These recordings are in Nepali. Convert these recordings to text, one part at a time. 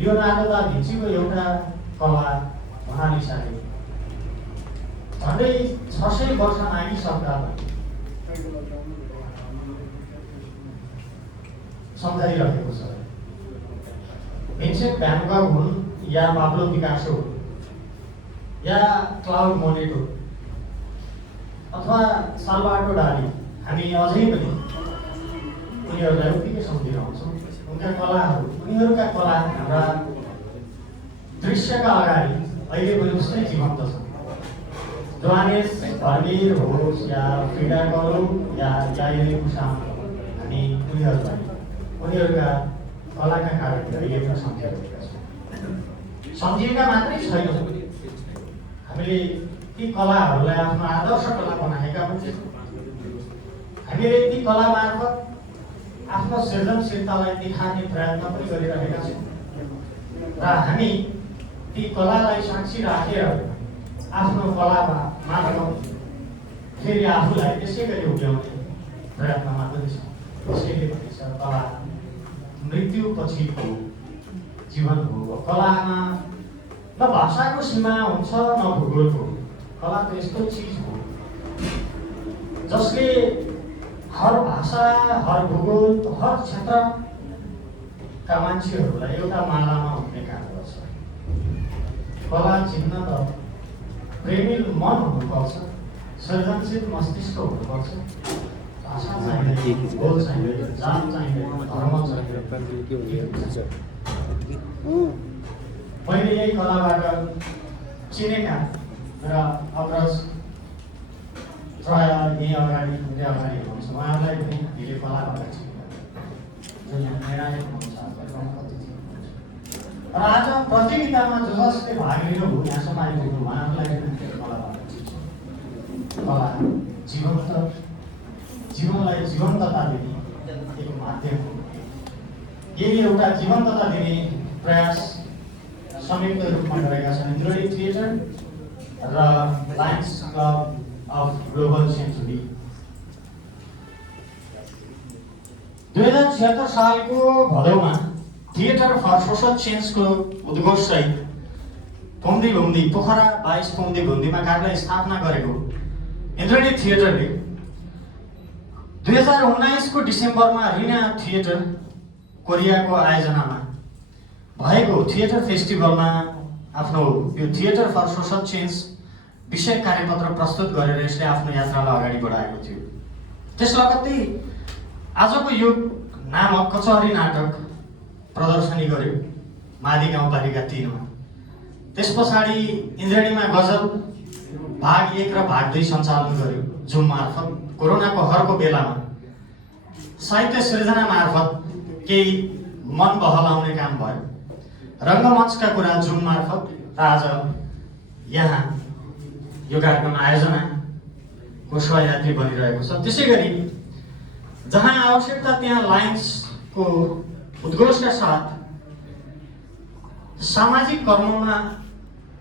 लियोनार्डो दा भिन्चीको एउटा कला उहाँले सारे झन्डै 600 वर्ष नागिसक्दा सम्झाइरहेको छ। भिन्सेन्ट भ्यान गग हुन् या पाब्लो पिकासो या क्लाउड मोनेट अथवा साल्भाडोर डाली, हामी अझै पनि उनीहरूलाई उत्तिकै सम्झिरहन्छौँ। उनीहरूका कला हाम्रा दृश्यका अगाडि अहिले पनि उस्तै जीवन्त छ। जोहानेस भर्मेयर होस् या फ्रिडा kahlo या जाइले कुसाम, हामी उनीहरूका कलाका कारण अहिले पनि सम्झिरहेका छौँ। सम्झिएका मात्रै छैनौँ, हामीले ती कलाहरूलाई आफ्नो आदर्श कला बनाएका पनि छौँ। हामीले ती कला मार्फत आफ्नो सृजनशीलतालाई देखाउने प्रयत्न पनि गरिरहेका छौँ र हामी ती कलालाई साक्षी राखेर आफ्नो कलामा मार्फत फेरि आफूलाई त्यसै गरी उभ्याउने प्रयत्नमा पनि छौँ। त्यसैले भनिन्छ कला मृत्यु पछिको जीवन हो। कलामा न भाषाको सीमा हुन्छ न भूगोलको। कला त यस्तो चिज हो जसले हर भाषा, हर भूगोल, हर क्षेत्रका मान्छेहरूलाई एउटा मालामा हुने काम गर्छ। कला चिन्न त प्रेमी मन हुनुपर्छ, सृजनशील मस्तिष्क हुनुपर्छ। भाषा चाहिँदैन, भूगोल चाहिँदैन, जात चाहिँदैन, धर्म चाहिँदैन। मैले यही कलाबाट चिनेका मेरा अग्रज प्राय यही अगाडि हुनुहुन्छ, उहाँहरूलाई पनि हामीले कलाबाट चिनेका जुन यहाँ निर्णायक हुनुहुन्छ। र आज प्रतियोगितामा जसले भाग लिनुभयो, यहाँसम्म आइपुग्नु, उहाँहरूलाई पनि कलाबाट चिन्छ। कला जीवनलाई जीवन्तता दिने एक माध्यम हो। यही एउटा जीवन्तता दिने प्रयास संयुक्त रूपमा गरेका छन् इन्द्रणी थिएटर र Lions club of global century. 2076 सालको भदौमा थिएटर फर सोसल चेन्जको उद्घोषसहित पौन्दी पोखरा 22 पौन्दी कार्यालय स्थापना गरेको इन्द्रणी थिएटरले 2019 को डिसेम्बरमा रिना थिएटर कोरियाको आयोजनामा भएको थिएटर फेस्टिभलमा आफ्नो यो थिएटर फर सोसल चेन्ज विषय कार्यपत्र प्रस्तुत गरेर यसले आफ्नो यात्रालाई अगाडि बढाएको थियो। त्यस लगत्तै आजको यो नामक कचहरी नाटक प्रदर्शनी गर्यो मादी गाउँपालिका 3 मा। त्यस पछाडि इन्द्रणीमा गजल भाग 1 र भाग 2 सञ्चालन गर्यो जुम मार्फत। कोरोनाको हरको बेलामा साहित्य सृजना मार्फत केही मन बहलाउने काम भयो। रङ्गमञ्चका कुरा जुम मार्फत र आज यहाँ यो कार्यक्रम आयोजनाको सहयात्री बनिरहेको छ। त्यसै गरी जहाँ आवश्यकता त्यहाँ लायन्सको उद्घोषका साथ सामाजिक कर्ममा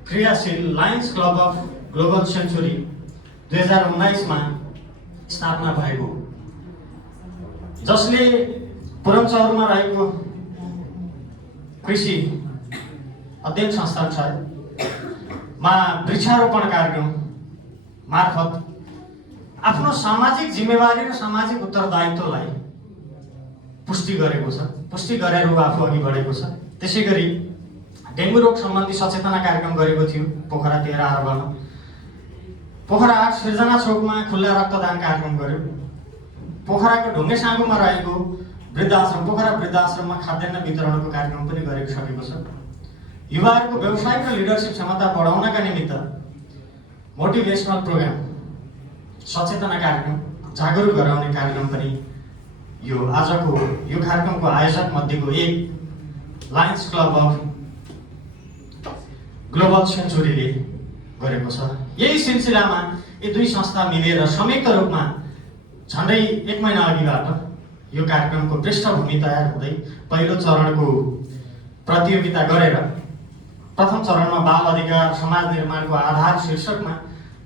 क्रियाशील lions club of global century 2019 मा स्थापना भएको, जसले पुरनचौरमा रहेको कृषि अध्ययन संस्थानमा वृक्षारोपण कार्यक्रम मार्फत आफ्नो सामाजिक जिम्मेवारी र सामाजिक उत्तरदायित्वलाई पुष्टि गरेको छ, पुष्टि गरेर आफू अघि बढेको छ। त्यसै गरी डेङ्गु रोग सम्बन्धी सचेतना कार्यक्रम गरेको थियो पोखरा 13 अर्बमा। पोखरा 8 सिर्जना चोकमा खुल्ला रक्तदान कार्यक्रम गर्यो। पोखराको ढुङ्गे साँगोमा रहेको वृद्धाश्रम पोखरा वृद्धाश्रममा खाद्यान्न वितरणको कार्यक्रम पनि गरिसकेको छ। युवाहरूको व्यावसायिक र लिडरसिप क्षमता बढाउनका निमित्त मोटिभेसनल प्रोग्राम, सचेतना कार्यक्रम, जागरुक गराउने कार्यक्रम पनि यो आजको यो कार्यक्रमको आयोजक मध्येको एक लायन्स क्लब अफ ग्लोबल सेन्चुरीले गरेको छ। यही सिलसिलामा यी दुई संस्था मिलेर संयुक्त रूपमा झन्डै 1 महिना अघिबाट यो कार्यक्रमको पृष्ठभूमि तयार हुँदै पहिलो चरणको प्रतियोगिता गरेर प्रथम चरणमा बाल अधिकार समाज निर्माणको आधार शीर्षकमा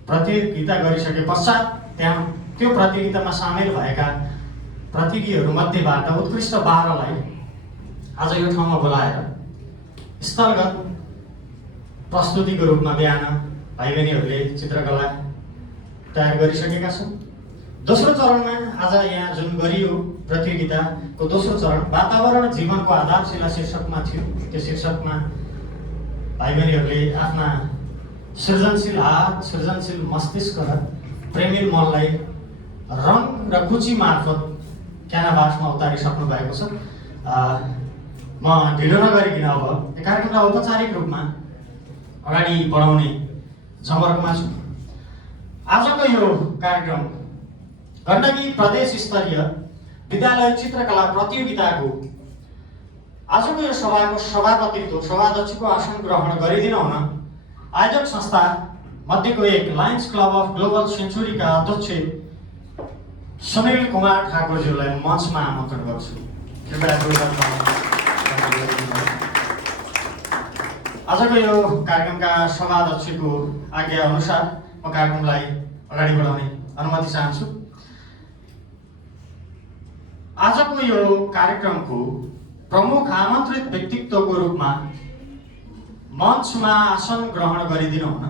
प्रतियोगिता गरिसके पश्चात त्यहाँ त्यो प्रतियोगितामा सामेल भएका प्रतियोगीहरू मध्येबाट उत्कृष्ट 12 लाई आज यो ठाउँमा बोलाएर स्थलगत प्रस्तुतिको रूपमा बिहान भाइ बहिनीहरूले चित्रकला तयार गरिसकेका छन्। दोस्रो चरणमा आज यहाँ जुन गरियो प्रतियोगिताको दोस्रो चरण वातावरण जीवनको आधारशिला शीर्षकमा थियो। त्यो शीर्षकमा भाइ बहिनीहरूले आफ्ना सृजनशील हात, सृजनशील मस्तिष्क र प्रेमिल मनलाई रङ र कुची मार्फत क्यानभासमा उतारिसक्नु भएको छ। म ढिलो नगरिकन अब कार्यक्रमलाई औपचारिक रूपमा अगाडि बढाउने जमर्कमा छु। आजको यो कार्यक्रम गण्डकी प्रदेश स्तरीय विद्यालय चित्रकला प्रतियोगिताको आजको यो सभाको सभापतित्व सभाध्यक्षको आसन ग्रहण गरिदिन हुन आयोजक संस्था मध्येको एक लायन्स क्लब अफ ग्लोबल सेन्चुरीका अध्यक्ष सुनिल कुमार ठाकुरज्यूलाई मञ्चमा आमन्त्रण गर्छु। आजको यो कार्यक्रमका सभाध्यक्षको आज्ञा अनुसार म कार्यक्रमलाई अगाडि बढाउने अनुमति चाहन्छु। आजको यो कार्यक्रमको प्रमुख आमन्त्रित व्यक्तित्वको रूपमा मञ्चमा आसन ग्रहण गरिदिनु हुन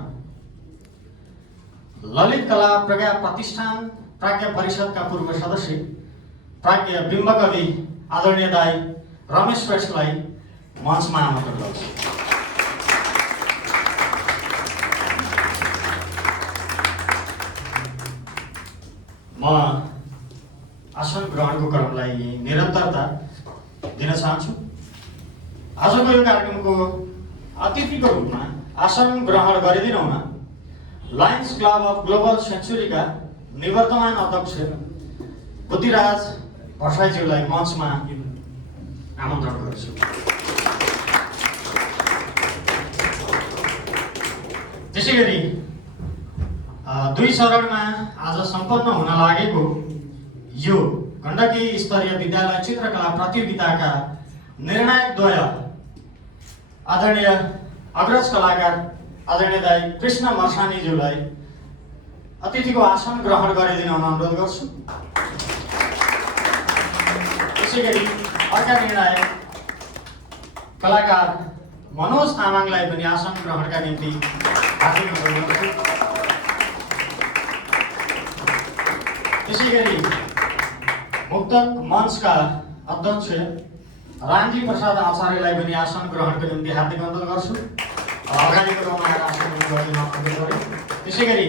ललित कला प्रज्ञा प्रतिष्ठान प्राज्ञ परिषदका पूर्व सदस्य प्राज्ञ बिम्बकवि आदरणीय दाई रमेश श्रेष्ठलाई मञ्चमा आमन्त्रण गर्छु। म आसन ग्रहणको क्रमलाई निरन्तरता दिन चाहन्छु। आजको यो कार्यक्रमको अतिथिको रूपमा आसन ग्रहण गरिदिनु हुन लायन्स क्लब अफ ग्लोबल सेन्चुरीका निवर्तमान अध्यक्ष बुद्धिराज भट्टराईज्यूलाई मञ्चमा आमन्त्रण गर्छु। त्यसै गरी दुई चरणमा आज सम्पन्न हुन लागेको यो गण्डकी स्तरीय विद्यालय चित्रकला प्रतियोगिताका निर्णायक द्वय आदरणीय अग्रज कलाकार आदरणीय दाई कृष्ण मर्सानीज्यूलाई अतिथिको आसन ग्रहण गरिदिन अनुरोध गर्छु। त्यसै गरी अर्का निर्णायक कलाकार मनोज तामाङलाई पनि आसन ग्रहणका निम्ति हार्दिक अनुरोध गर्छु। त्यसै गरी मुक्तक मञ्चका अध्यक्ष रामजी प्रसाद आचार्यलाई पनि आसन ग्रहणको निम्ति हार्दिक अनुरोध गर्छु। अगाडिको रोमा आएर आसन ग्रहण गरिन अनुरोध गरे। त्यसै गरी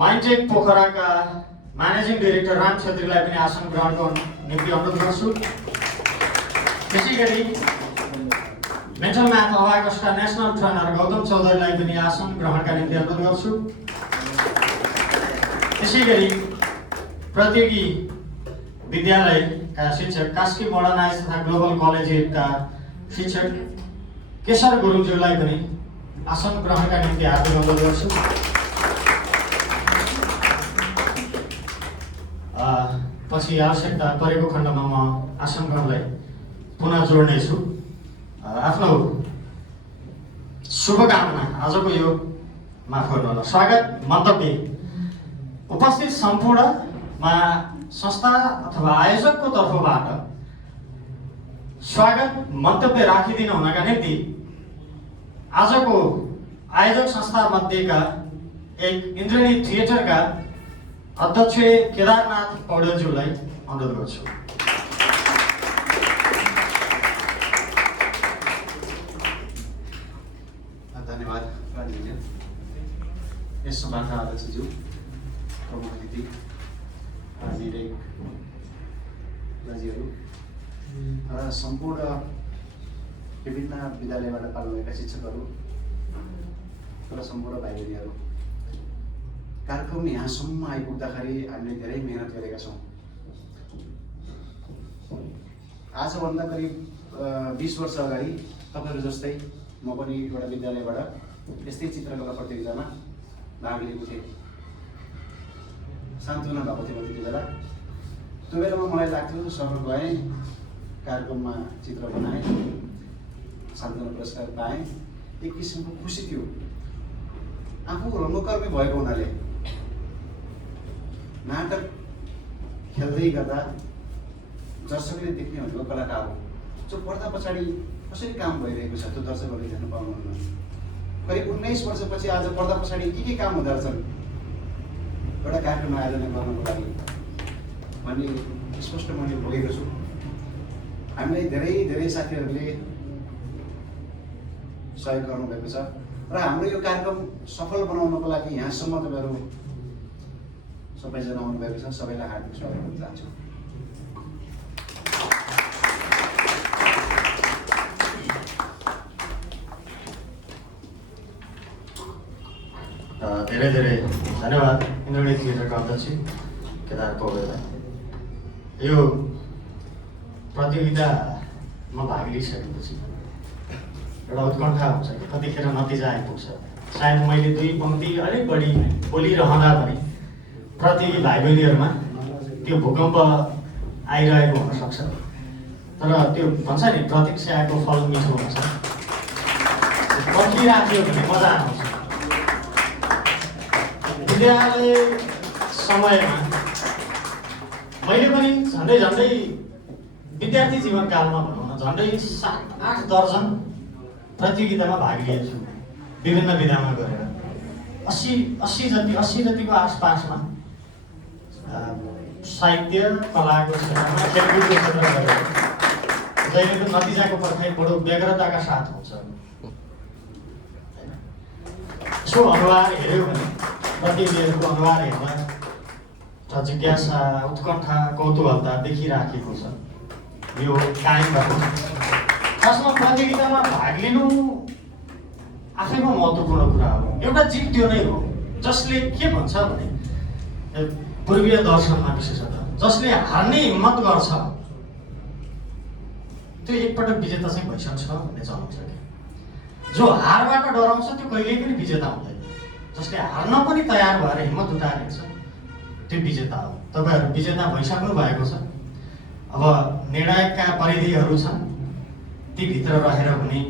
माइन्टेक पोखराका म्यानेजिङ डाइरेक्टर राम छेत्रीलाई पनि आसन ग्रहणको निम्ति अनुरोध गर्छु। त्यसै गरी मेन्टल म्याथ अबाकसका नेसनल ट्रेनर गौतम चौधरीलाई पनि आसन ग्रहणका निम्ति अनुरोध गर्छु। त्यसै गरी प्रतियोगी विद्यालयका शिक्षक कास्की मोडर्नाइज तथा ग्लोबल कलेजका शिक्षक केशर गुरुङज्यूलाई पनि आसन ग्रहणका निम्ति हार्दिक अनुरोध गर्छु। पछि आवश्यकता परेको खण्डमा म आसन ग्रहणलाई पुनः जोड्नेछु। आफ्नो शुभकामना आजको यो माफ गर्नुहोला स्वागत मन्तव्य उपस्थित सम्पूर्णमा संस्था अथवा आयोजकको तर्फबाट स्वागत मन्तव्य राखिदिनु हुनका निम्ति आजको आयोजक संस्था मध्येका एक इन्द्रणी थिएटरका अध्यक्ष केदारनाथ पौडेलज्यूलाई अनुरोध गर्छु। धन्यवाद राजज्यू। यस सभाका अध्यक्षज्यू, प्रमुख अतिथि, निर्णायक दाजुहरू र सम्पूर्ण विभिन्न विद्यालयबाट पाल्नु भएका शिक्षकहरू र सम्पूर्ण भाइ बहिनीहरू, कार्यक्रम यहाँसम्म आइपुग्दाखेरि हामीले धेरै मेहनत गरेका छौँ। आजभन्दा करिब 20 वर्ष अगाडि तपाईँहरू जस्तै म पनि एउटा विद्यालयबाट यस्तै चित्रकला प्रतियोगितामा भाग लिएको थिएँ। सान्त्वना भएको थियो त्यति बेला। त्यो बेलामा मलाई लाग्थ्यो सफल भएँ, कार्यक्रममा चित्र बनाएँ, सान्त्वना पुरस्कार पाएँ, एक किसिमको खुसी थियो। आफू रङ्गकर्मी भएको हुनाले नाटक खेल्दै गर्दा दर्शकले देख्ने भनेको कलाकार हो। जो पर्दा पछाडि कसरी काम भइरहेको छ त्यो दर्शकहरूले हेर्न पाउनुहुन्न। करिब 19 वर्षपछि आज पर्दा पछाडि के काम हुँदो रहेछन् एउटा कार्यक्रम आयोजना गर्नको लागि भन्ने स्पष्ट मैले भोगेको छु। हामीलाई धेरै धेरै साथीहरूले सहयोग गर्नुभएको छ र हाम्रो यो कार्यक्रम सफल बनाउनको लागि यहाँसम्म तपाईँहरू सबैजना आउनुभएको छ। सबैलाई हार्दिक स्वागत गर्न चाहन्छु। धेरै धेरै धन्यवाद इन्द्रणी थिएटरका अध्यक्ष केदार पौडेललाई। यो प्रतियोगितामा भाग लिइसकेपछि एउटा उत्कण्ठा हुन्छ कि कतिखेर नतिजा आइपुग्छ। सायद मैले 2 पङ्क्ति अलिक बढी बोलिरहँदा पनि प्रतियोगी भाइ बहिनीहरूमा त्यो भूकम्प आइरहेको हुनसक्छ। तर त्यो भन्छ नि प्रतीक्षाको फल मिठो हुन्छ। पर्खिराख्यो भने मजा आउँछ। विद्यालय समयमा मैले पनि झन्डै झन्डै विद्यार्थी जीवनकालमा भनौँ न झन्डै 7-8 दर्जन प्रतियोगितामा भाग लिएछु विभिन्न विधामा गरेर। 80 जतिको आसपासमा साहित्य कलाको क्षेत्रमा खेलकुदको क्षेत्रमा गरेर जहिले पनि नतिजाको पर्खाइ बडो व्यग्रताका साथ हुन्छ। यसो अनुहार हेऱ्यो भने प्रतियोगीहरूको अनुहार हेर्दा जिज्ञासा उत्कण्ठा कौतूहलता देखिराखेको छ। यो कायम भएको खासमा प्रतियोगितामा भाग लिनु आफैमा महत्त्वपूर्ण कुरा हो। एउटा जित त्यो नै हो जसले के भन्छ भने पूर्वीय दर्शनमा विशेषतः जसले हार्ने हिम्मत गर्छ त्यो एकपटक विजेता चाहिँ भइसक्छ भन्ने चलाउँछ कि जो हारबाट डराउँछ त्यो कहिल्यै पनि विजेता हुँदैन। जसले हार्न पनि तयार भएर हिम्मत उतारेको छ त्यो विजेता हो। तपाईँहरू विजेता भइसक्नु भएको छ। अब निर्णायकका परिधिहरू छन् ती भित्र रहेर हुने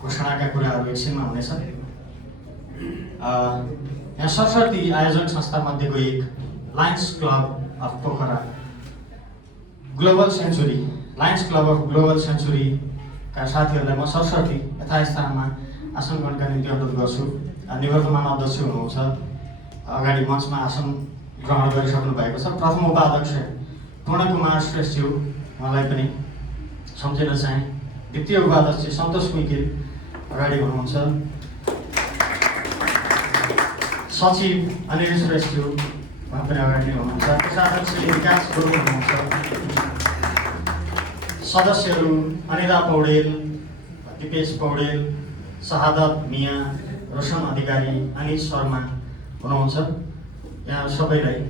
घोषणाका कुराहरू एकछिनमा हुनेछन्। यहाँ सरस्वती आयोजक संस्था मध्येको एक Lions club of Pokhara global Century Lions club of Global सेन्चुरीका साथीहरूलाई म सरस्वती यथास्थानमा आसन ग्रहणका निम्ति अनुरोध गर्छु। निवर्तमान अध्यक्ष हुनुहुन्छ, अगाडि मञ्चमा आसन ग्रहण गरिसक्नु भएको छ। प्रथम उपाध्यक्ष पूर्णकुमार श्रेष्ठज्यू, उहाँलाई पनि सम्झिन चाहे। द्वितीय उपाध्यक्ष सन्तोष मिकिल अगाडि हुनुहुन्छ। सचिव अनिल श्रेष्ठज्यू उहाँ पनि अगाडि नै हुनुहुन्छ। कोषाध्यक्ष विकास गुरुङ हुनुहुन्छ। सदस्यहरू अनिता पौडेल, दिपेश पौडेल, शहादत मिया, रोशन अधिकारी, अनिश शर्मा हुनुहुन्छ। यहाँ सबैलाई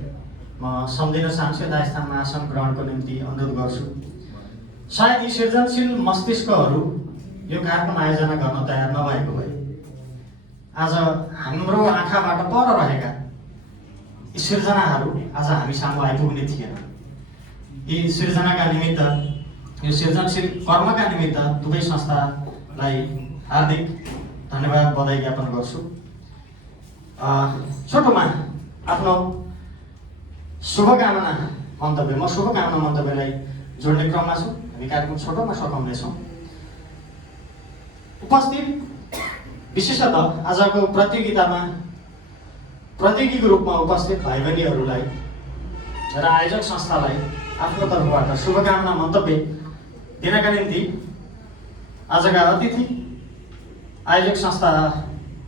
म सम्झिन चाहन्छु, यथास्थानमा आसन ग्रहणको निम्ति अनुरोध गर्छु। सायद यी सृजनशील मस्तिष्कहरू यो कार्यक्रम आयोजना गर्न तयार नभएको भए आज हाम्रो आँखाबाट पर रहेका यी सृजनाहरू आज हामी सामु आइपुग्ने थिएन। यी सृजनाका निमित्त, यो सृजनशील कर्मका निमित्त दुवै संस्थालाई हार्दिक धन्यवाद बधाई ज्ञापन गर्छु। छोटोमा आफ्नो शुभकामना मन्तव्य, म शुभकामना मन्तव्यलाई जोड्ने क्रममा छु। हामी कार्यक्रम छोटोमा सघाउनेछौँ। उपस्थित विशेषतः आजको प्रतियोगितामा प्रतियोगीको रूपमा उपस्थित भाइ बहिनीहरूलाई र आयोजक संस्थालाई आफ्नो तर्फबाट शुभकामना मन्तव्य दिनका निम्ति आजका अतिथि आयोजक संस्था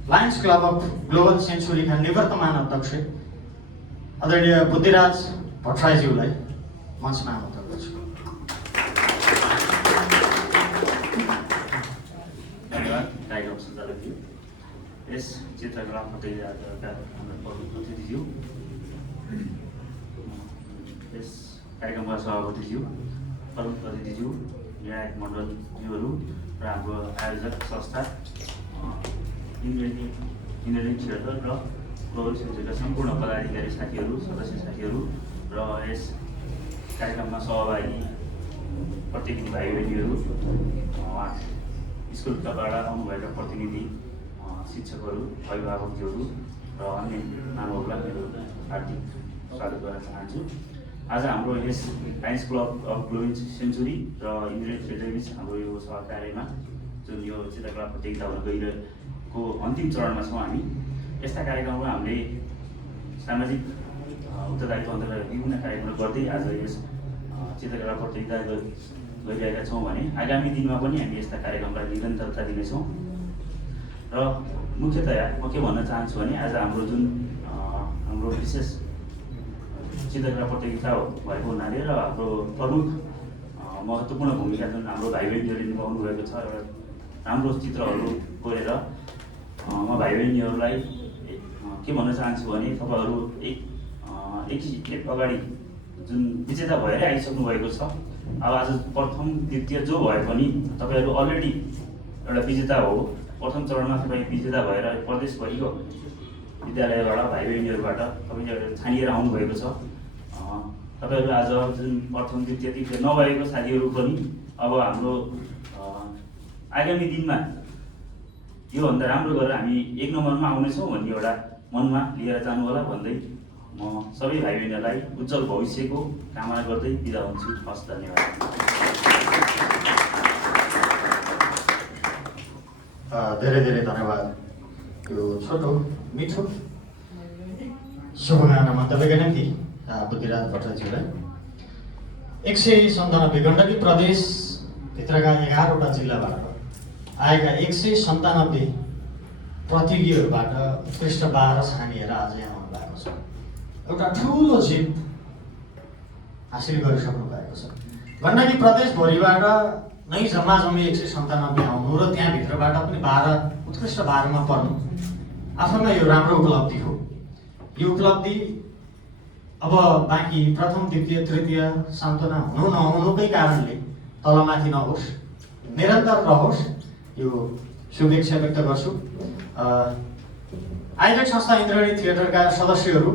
लायन्स क्लब अफ ग्लोबल सेन्चुरीका निवर्तमान अध्यक्ष आदरणीय बुद्धिराज भट्टराईज्यूलाई मञ्चमा आमन्त्रण गर्छु। धन्यवाद कार्यक्रम सञ्चालकज्यू, यस चित्रकला प्रतियोगिताका प्रमुख अतिथिज्यू, यस कार्यक्रमका सभापतिज्यू, प्रमुख अतिथिज्यू, निर्णायक मण्डलज्यूहरू र हाम्रो आयोजक संस्था इन्द्रणी थिएटर र ग्लोबल सेन्चुरीका सम्पूर्ण पदाधिकारी साथीहरू, सदस्य साथीहरू र यस कार्यक्रममा सहभागी प्रतिनिधि भाइ बहिनीहरू, स्कुलबाट आउनुभएका प्रतिनिधि शिक्षकहरू, अभिभावकज्यूहरू र अन्य महानुभावहरूलाई मेरो हार्दिक स्वागत गर्न चाहन्छु। आज हाम्रो यस Lions club of Global Century र इन्डियन थिएटर हाम्रो यो सहकार्यमा जुन यो चित्रकला प्रतियोगिता हुन गइरहेको अन्तिम चरणमा छौँ हामी। यस्ता कार्यक्रमहरू हामीले सामाजिक उत्तरदायित्व अन्तर्गत विभिन्न कार्यक्रमहरू गर्दै आज यस चित्रकला प्रतियोगिता गरिरहेका छौँ भने आगामी दिनमा पनि हामी यस्ता कार्यक्रमलाई निरन्तरता दिनेछौँ। र मुख्यतया म के भन्न चाहन्छु भने आज हाम्रो जुन हाम्रो विशेष चित्रकला प्रतियोगिता भएको हुनाले र हाम्रो प्रमुख महत्त्वपूर्ण भूमिका जुन हाम्रो भाइ बहिनीहरूले निभाउनु भएको छ एउटा राम्रो चित्रहरू कोरेर म भाइ बहिनीहरूलाई के भन्न चाहन्छु भने तपाईँहरू एक अगाडि जुन विजेता भएरै आइसक्नु भएको छ। अब आज प्रथम द्वितीय जो भए पनि तपाईँहरू अलरेडी एउटा विजेता हो। प्रथम चरणमा तपाईँ विजेता भएर प्रदेशभरिको विद्यालयबाट भाइ बहिनीहरूबाट तपाईँले छानिएर आउनुभएको छ। तपाईँहरू आज जुन प्रथम द्वितीय तृतीय नभएको साथीहरू पनि अब हाम्रो आगामी दिनमा योभन्दा राम्रो गरेर हामी 1 नम्बरमा आउनेछौँ भन्ने एउटा मनमा लिएर जानु होला भन्दै म सबै भाइ बहिनीहरूलाई उज्जवल भविष्यको कामना गर्दै बिदा हुन्छु। हस्, धन्यवाद। धेरै धेरै धन्यवाद यो छोटो मिठो शुभकामना मन्तव्यका निम्ति बुद्धिराज भट्टराईज्यूलाई। 197 गण्डकी प्रदेशभित्रका 11वटा जिल्लाबाट आएका 197 प्रतियोगीहरूबाट उत्कृष्ट 12 छानिएर आज यहाँ आउनु भएको छ। एउटा ठुलो जित हासिल गरिसक्नु भएको छ। गण्डकी प्रदेशभरिबाट नै जम्मी 197 आउनु र त्यहाँभित्रबाट पनि 12 उत्कृष्ट 12मा पर्नु आफैमा यो राम्रो उपलब्धि हो। यो उपलब्धि अब बाँकी प्रथम द्वितीय तृतीय सान्त्वना हुनु नहुनुकै कारणले तलमाथि नहोस्, निरन्तर रहोस्, यो शुभेच्छा व्यक्त गर्छु। आयोजक संस्था इन्द्रणी थिएटरका सदस्यहरू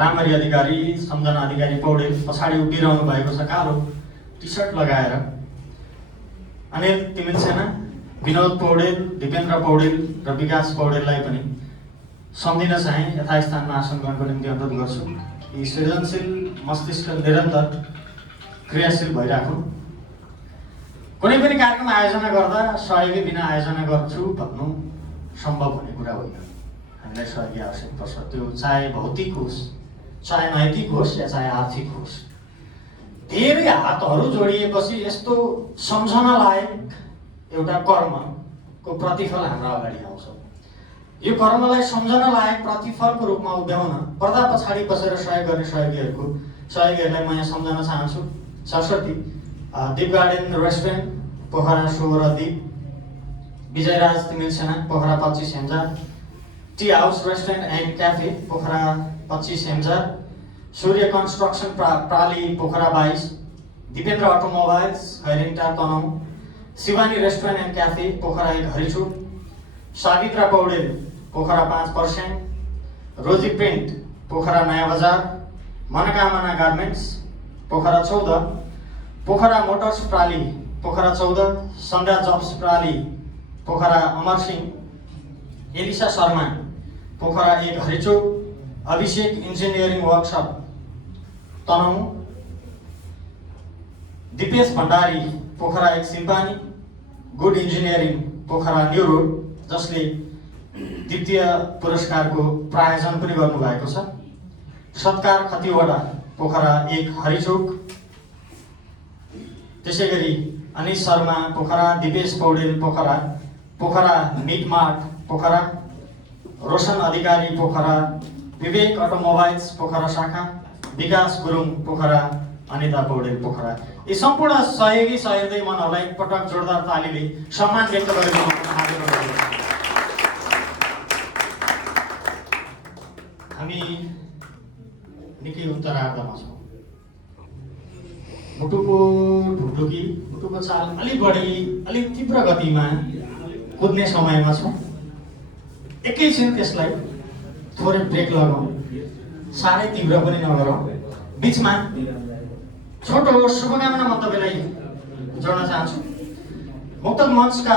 रामहरि अधिकारी, सम्झना अधिकारी पौडेल पछाडि उभिरहनु भएको छ कालो टी सर्ट लगाएर। अनिल तिमिल सेना, विनोद पौडेल, दिपेन्द्र पौडेल र विकास पौडेललाई पनि सम्झिन चाहे यथास्थानमा आसन ग्रहणको निम्ति अनुरोध गर्छु। यी सृजनशील मस्तिष्क निरन्तर क्रियाशील भइराखौँ। कुनै पनि कार्यक्रम आयोजना गर्दा सहयोगी बिना आयोजना गर्छु भन्नु सम्भव हुने कुरा होइन। हामीलाई सहयोगी आवश्यक पर्छ, त्यो चाहे भौतिक होस्, चाहे नैतिक होस् या चाहे आर्थिक होस्। धेरै हातहरू जोडिएपछि यस्तो सम्झन लायक एउटा कर्मको प्रतिफल हाम्रो अगाडि आउँछ। यो कर्मलाई सम्झन लायक प्रतिफलको रूपमा उभ्याउन पर्दा पछाडि बसेर सहयोग गर्ने सहयोगीहरूलाई म यहाँ सम्झन चाहन्छु। Saraswati Deep garden restaurant Pokhara 16 Deep, Vijayraj Timilsena Pokhara 25 Hemja, tea house restaurant and cafe Pokhara 25 Hemja, Surya construction प्राली Pokhara 22, Dipendra automobiles Khairenitar Tanahun, Shivani restaurant and cafe Pokhara 1 Harichowk, Savitra Paudel Pokhara 5 Parsyang, Rosy print Pokhara Naya Bazar, Manokamana garments Pokhara 14, Pokhara motors प्राली पोखरा 14, सन्ध्या जब्स प्राली पोखरा अमरसिंह, एलिसा शर्मा पोखरा 1 हरिचोक, अभिषेक engineering workshop Tanahun, Dipesh Bhandari Pokhara 1 Simpani, good engineering Pokhara new road, जसले द्वितीय पुरस्कारको प्रायोजन पनि गर्नुभएको छ। सत्कार खतिवडा पोखरा 1 हरिचोक, त्यसै गरी अनिश शर्मा पोखरा, दिपेश पौडेल पोखरा, पोखरा मिट मार्ट पोखरा, रोशन अधिकारी पोखरा, विवेक अटोमोबाइल्स पोखरा शाखा, विकास गुरुङ पोखरा, अनिता पौडेल पोखरा। यी सम्पूर्ण सहयोगी सहयोगी मनहरूलाई एकपटक जोरदार तालीले सम्मान व्यक्त गरेको हामी निकै उत्तरार्धमा छौँ। मुटुको चाल अलिक तीव्र गतिमा कुद्ने समयमा छौँ। एकैछिन त्यसलाई थोरै ब्रेक लगाउँ, साह्रै तीव्र पनि नगरौँ। बिचमा छोटो शुभकामना मन्तव्यलाई जोड्न चाहन्छु। मुक्तक मञ्चका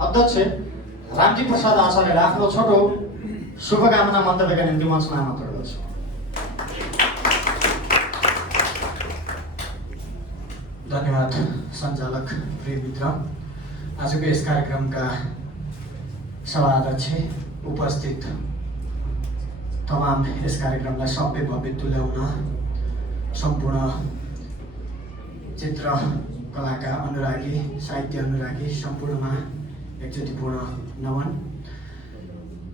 अध्यक्ष रामजी प्रसाद आचार्यले आफ्नो छोटो शुभकामना मन्तव्यका निम्ति मञ्चमा आमन्त्रण गर्छु। धन्यवाद सञ्चालक प्रिय मित्र। आजको यस कार्यक्रमका सभाध्यक्ष, उपस्थित तमाम यस कार्यक्रमलाई सबै भव्य तुल्याउन सम्पूर्ण चित्रकलाका अनुरागी, साहित्य अनुरागी सम्पूर्णमा एकचोटि पूर्ण नमन।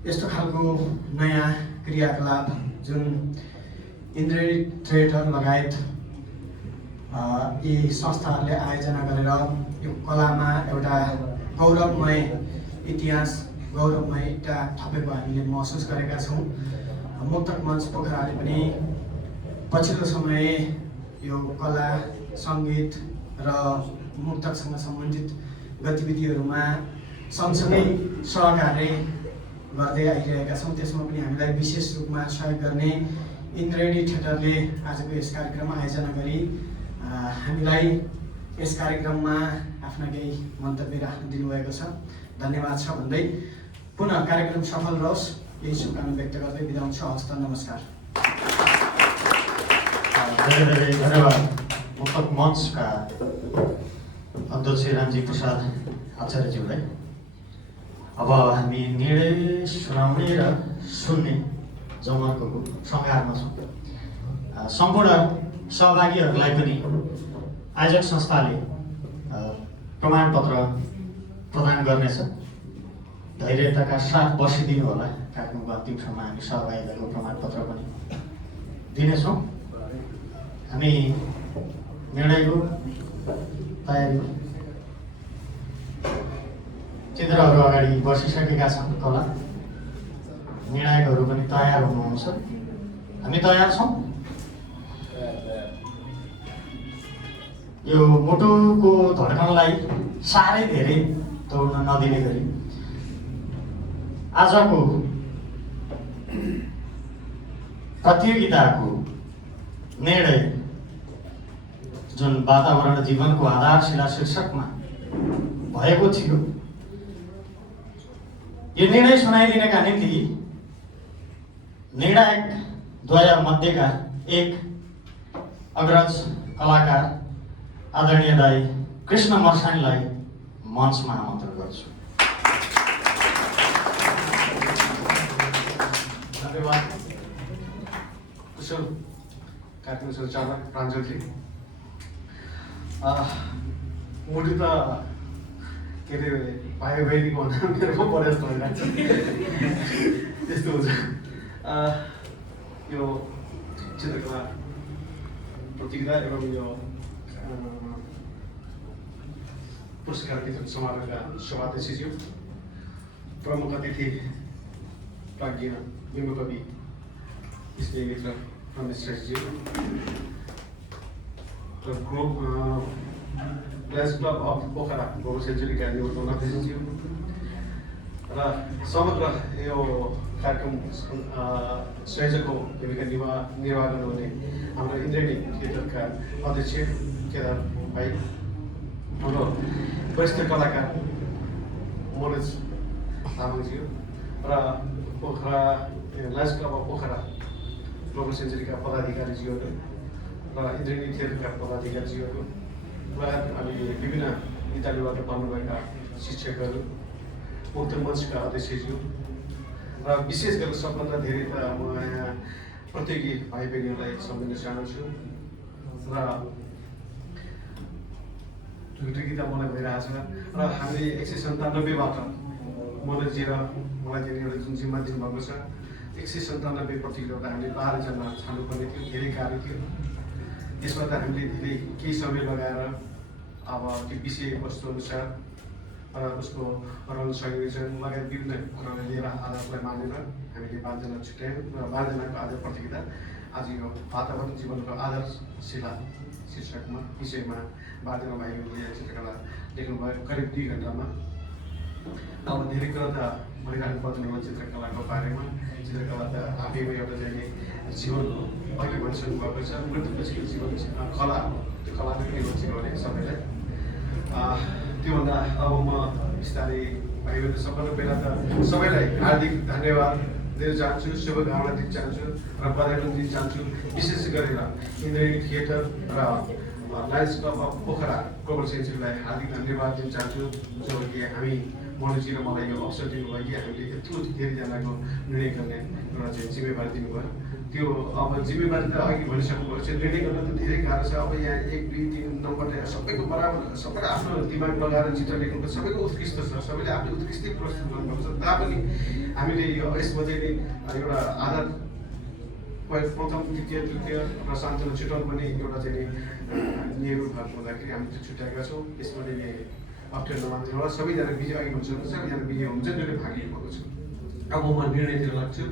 यस्तो खालको नयाँ क्रियाकलाप जुन इन्द्रेणी थिएटर लगायत यी संस्थाहरूले आयोजना गरेर यो कलामा एउटा गौरवमय इतिहास, गौरवमय इँटा थपेको हामीले महसुस गरेका छौँ। मुक्तक मञ्च पोखराले पनि पछिल्लो समय यो कला, सङ्गीत र मुक्तकसँग सम्बन्धित गतिविधिहरूमा सँगसँगै सहकार्य गर्दै आइरहेका छौँ। त्यसमा पनि हामीलाई विशेष रूपमा सहयोग गर्ने इन्द्रेणी थिएटरले आजको यस कार्यक्रम आयोजना गरी हामीलाई यस कार्यक्रममा आफ्ना केही मन्तव्य राख्न दिनुभएको छ। धन्यवाद छ भन्दै पुनः कार्यक्रम सफल रहोस् यही शुभकामना व्यक्त गर्दै बिदा हुन्छु। हवस् त, नमस्कार। धेरै धेरै धन्यवाद मुक्तक मञ्चका अध्यक्ष रामजी प्रसाद आचार्यज्यूलाई। अब हामी निर्णय सुनाउने र सुन्ने जमर्को सङ्घारमा छौँ। सम्पूर्ण सहभागीहरूलाई पनि आयोजक संस्थाले प्रमाणपत्र प्रदान गर्नेछ। धैर्यताका साथ बसिदिनु होला। कार्यक्रमको अन्तिम समयमा हामी सहभागिताको प्रमाणपत्र पनि दिनेछौँ। हामी निर्णयको तयारी, चित्रहरू अगाडि बसिसकेका छन्। कला निर्णायकहरू पनि तयार हुनुहुन्छ। हामी तयार छौँ। यो मुटुको धड्कनलाई साह्रै धेरै दौड्न नदिने गरी आजको प्रतियोगिताको निर्णय जुन वातावरण जीवनको आधारशिला शीर्षकमा भएको थियो, यो निर्णय सुनाइदिनका निम्ति निर्णायक द्वयमध्येका एक अग्रज कलाकार आदरणीय दाई कृष्ण मर्सानीलाई मञ्चमा आमन्त्रण गर्छु। धन्यवाद। कुशल कार्यक्रम सञ्चालक प्राञ्जलजी। मुटु त के अरे भाइ बहिनीको भन्दा मेरो पो बढे जस्तो भइरहेको छ। त्यस्तो हुन्छ। यो चित्रकला प्रतियोगिता एवं यो पुरस्कार वितरण समारोहका सभाध्यक्षज्यू, प्रमुख अतिथि प्राज्ञ बिम्बकवि स्नेही मित्र रमेश श्रेष्ठज्यू, लायन्स क्लब अफ पोखरा गोरु सेन्चुरीका निवृत्त अध्यक्षज्यू र समग्र यो कार्यक्रम संयोजकको भूमिका निर्वाह गर्नुहुने हाम्रो इन्द्रेणी थिएटरका अध्यक्ष केदार भाइ, हाम्रो वरिष्ठ कलाकार मनोज तामाङज्यू र Pokhara Lions club of Pokhara Global सेन्चुरीका पदाधिकारीज्यूहरू र इन्द्रेणी थिएटरका पदाधिकारीज्यूहरू लगायत हामी विभिन्न विद्यालयबाट पढ्नुभएका शिक्षकहरू, मुक्त मञ्चका अध्यक्षज्यू र विशेष गरेर सबभन्दा धेरै त म यहाँ प्रतियोगी भाइ बहिनीहरूलाई सम्झिन चाहन्छु। र प्रतियोगिता मलाई भइरहेछ र हामीले 197बाट मनोजी र मलाई दिने जुन जिम्मा दिनुभएको छ, 197 प्रतियोगिता हामीले 12 जना छान्नुपर्ने थियो। धेरै कार्य थियो। यसमा त हामीले धेरै केही समय लगाएर अब त्यो विषयवस्तु अनुसार र उसको रङ संयोजन लगायत विभिन्न कुरालाई लिएर आधारलाई मानेर हामीले 12 जना छुट्यायौँ र 12 जनाको आज प्रतियोगिता आज यो वातावरण जीवनको आधारशिला शीर्षकमा विषयमा 12 जना भाइहरूले चित्रकला लेख्नुभयो करिब 2 घन्टामा। अब धेरै कुरा त भनिराख्नु पर्दैन होला चित्रकलाको बारेमा। चित्रकला त आफैमा एउटा चाहिँ जीवन हो। अहिले भनिसक्नु भएको छ, मृत्युपछिको जीवन कला हो। त्यो कलाले पनि हो जीवनले सबैलाई। त्योभन्दा अब म बिस्तारै भाइबहिनी सबभन्दा पहिला त सबैलाई हार्दिक धन्यवाद दिन चाहन्छु, शुभकामना दिन चाहन्छु र बधाई पनि दिन चाहन्छु। विशेष गरेर इन्द्रेणी थिएटर र Lions club of Pokhara Global सेन्चुरीलाई हार्दिक धन्यवाद दिन चाहन्छु जो कि हामी मोडुजी र मलाई यो अवसर दिनुभयो कि हामीले यत्रो धेरैजनाको निर्णय गर्ने एउटा चाहिँ जिम्मेवारी दिनुभयो। त्यो अब जिम्मेवारी त अघि भनिसक्नुभयो चाहिँ निर्णय गर्न त धेरै गाह्रो छ। अब यहाँ 1, 2, 3 नम्बर सबैको बराबर सबैले आफ्नो दिमाग लगाएर चित्र लेख्नु सबैको उत्कृष्ट छ, सबैले आफ्नो उत्कृष्टै प्रस्तुत गर्नुपर्छ। तापनि हामीले यो यसमा चाहिँ एउटा आधार प्रथम द्वितीय तृतीय र सान्तोना छुट्याउनु पनि एउटा चाहिँ नियम भएको हुँदाखेरि हामी त्यो छुट्याएका छौँ। यसमा चाहिँ अप्ठ्यारो नमान्नु होला, सबैजना बिजी अघि भनिसक्नु सबैजना बिजी हुन्छ जसले भाग लिनुभएको छ। अब म निर्णयतिर लाग्छु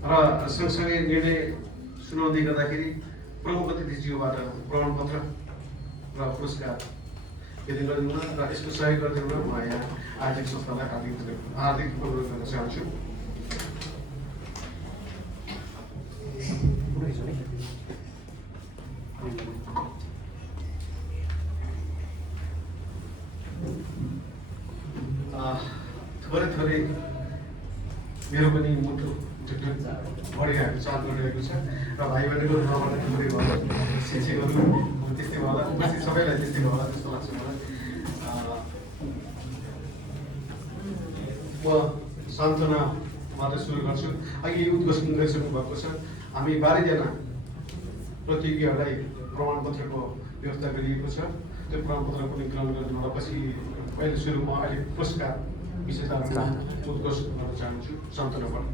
र सँगसँगै निर्णय सुनाउँदै गर्दाखेरि प्रमुख अतिथिज्यूबाट प्रमाणपत्र र पुरस्कार वितरण गरिदिनु र यसको सहयोग गरिदिनु म यहाँ आर्थिक संस्थालाई हार्दिक अनुरोध गर्न चाहन्छु। थोरै मेरो पनि मुटु बढिरहेको चाल गरिरहेको छ र भाइ बहिनीको नभन्दा थुप्रै भयो शिक्षकहरू त्यस्तै होला, सबैलाई त्यस्तै होला जस्तो लाग्छ मलाई। म सान्तोनाबाट सुरु गर्छु। अघि उद्घोषण गरिसक्नु भएको छ। हामी 12जना प्रतियोगीहरूलाई प्रमाणपत्रको व्यवस्था गरिएको छ। त्यो प्रमाणपत्र पनि ग्रहण गर्नु होला। पछि पहिले सुरुमा अहिले पुरस्कार विशेषताहरू उद्घोषण गर्न चाहन्छु सान्तोनाबाट।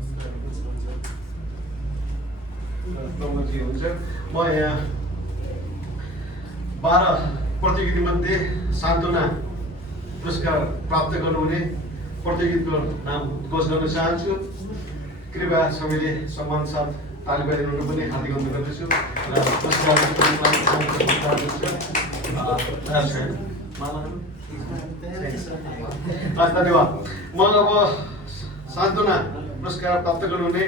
प्रमुखजी हुन्छ। म यहाँ 12 प्रतियोगीमध्ये सान्तोना पुरस्कार प्राप्त गर्नुहुने प्रतियोगीको नाम उद्घोषण गर्न चाहन्छु। कृपया सबैले सम्मान साथ ताली बजाइदिनु पनि हार्दिक अनुरोध गर्दछु र पुरस्कार धन्यवाद। म अब सान्तोना पुरस्कार प्राप्त गर्नुहुने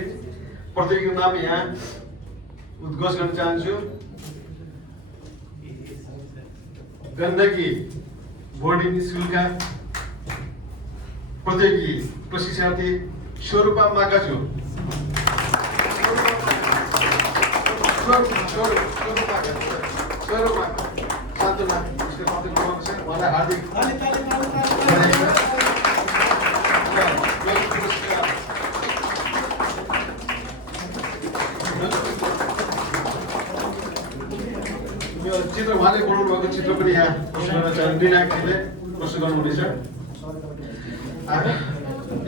प्रतियोगीको नाम यहाँ उद्घोष गर्न चाहन्छु। गण्डकी बोर्डिङ स्कुलका प्रतियोगी प्रशिक्षणार्थी स्वरूपा मागाजु। सान्तोना उहाँलाई हार्दिक यो चित्र उहाँले बनाउनु भएको चित्र पनि यहाँ प्रस्तुत गर्न चाहन्छु। विनायकजीले प्रस्तुत गर्नुहुनेछ।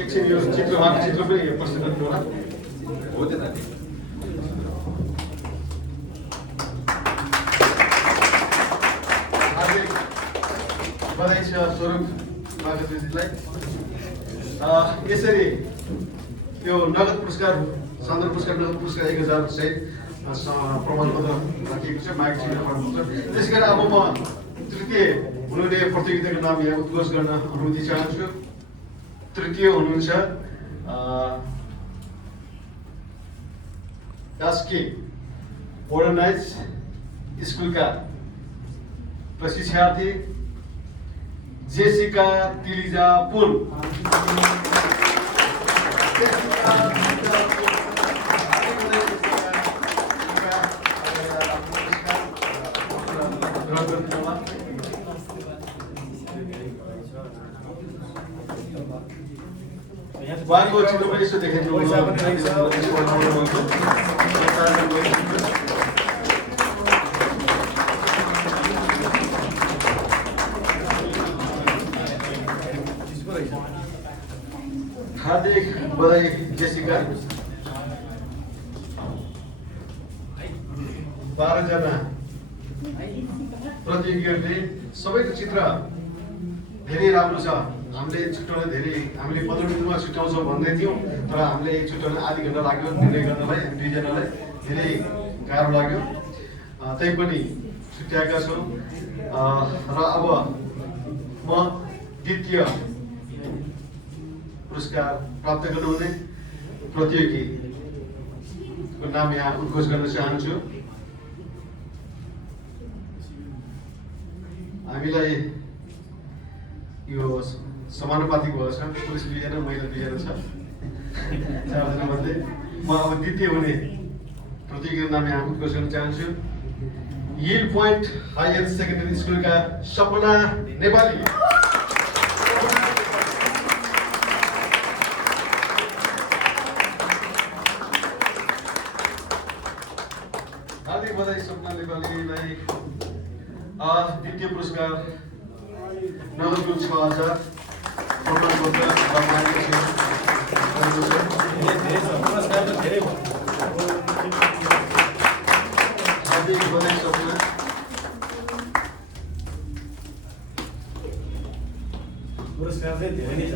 एकछिन यो चित्र उहाँको चित्र पनि प्रस्तुत गर्नु होला। हार्दिक बधाई छ स्वरूप मागाजुजीलाई। यसरी यो नगद पुरस्कार सान्तोना पुरस्कार नगद पुरस्कार 1000 सहित प्रमाणपत्र राखिएको छ मागेको प्रमाणपत्र। त्यसै गरी अब म तृतीय हुनुहुने प्रतियोगिताको नाम यहाँ उद्घोष गर्न अनुमति चाहन्छु। तृतीय हुनुहुन्छ कास्की मोडर्नाइज स्कुलका प्रशिक्षार्थी जेसिका तिलिजा पुल। उहाँको चित्र पनि यसो देखाइदिनु हार्दिक बधाई जेसिका। 12 जना प्रतियोगीहरूले सबैको चित्र धेरै राम्रो छ। हामीले छुट्याउन हामीले 15 मिनटमा छुट्याउँछौँ भन्दै थियौँ, तर हामीले छुट्याउन आधी घन्टा लाग्यो निर्णय गर्नलाई। 2 जनालाई धेरै गाह्रो लाग्यो, तैपनि छुट्याएका छौँ। र अब म द्वितीय पुरस्कार प्राप्त गर्नुहुने प्रतियोगीको नाम यहाँ उद्घोष गर्न चाहन्छु। हामीलाई यो समानुपातिक भएको छ। पुरुष 2 जना महिला 2 जना छ, 4 जना मध्ये। म अब द्वितीय हुने प्रतियोगीको नाम यहाँ उद्घोष गर्न चाहन्छु। हिल पोइन्ट हायर सेकेन्डरी स्कुलका सपना नेपाली हार्दिक बधाई सपना नेपालीलाई। द्वितीय पुरस्कार नगद रु 6,000 प्रमाणपत्र पाएको छ। हार्दिक बधाई सपना। पुरस्कार चाहिँ धेरै नै छ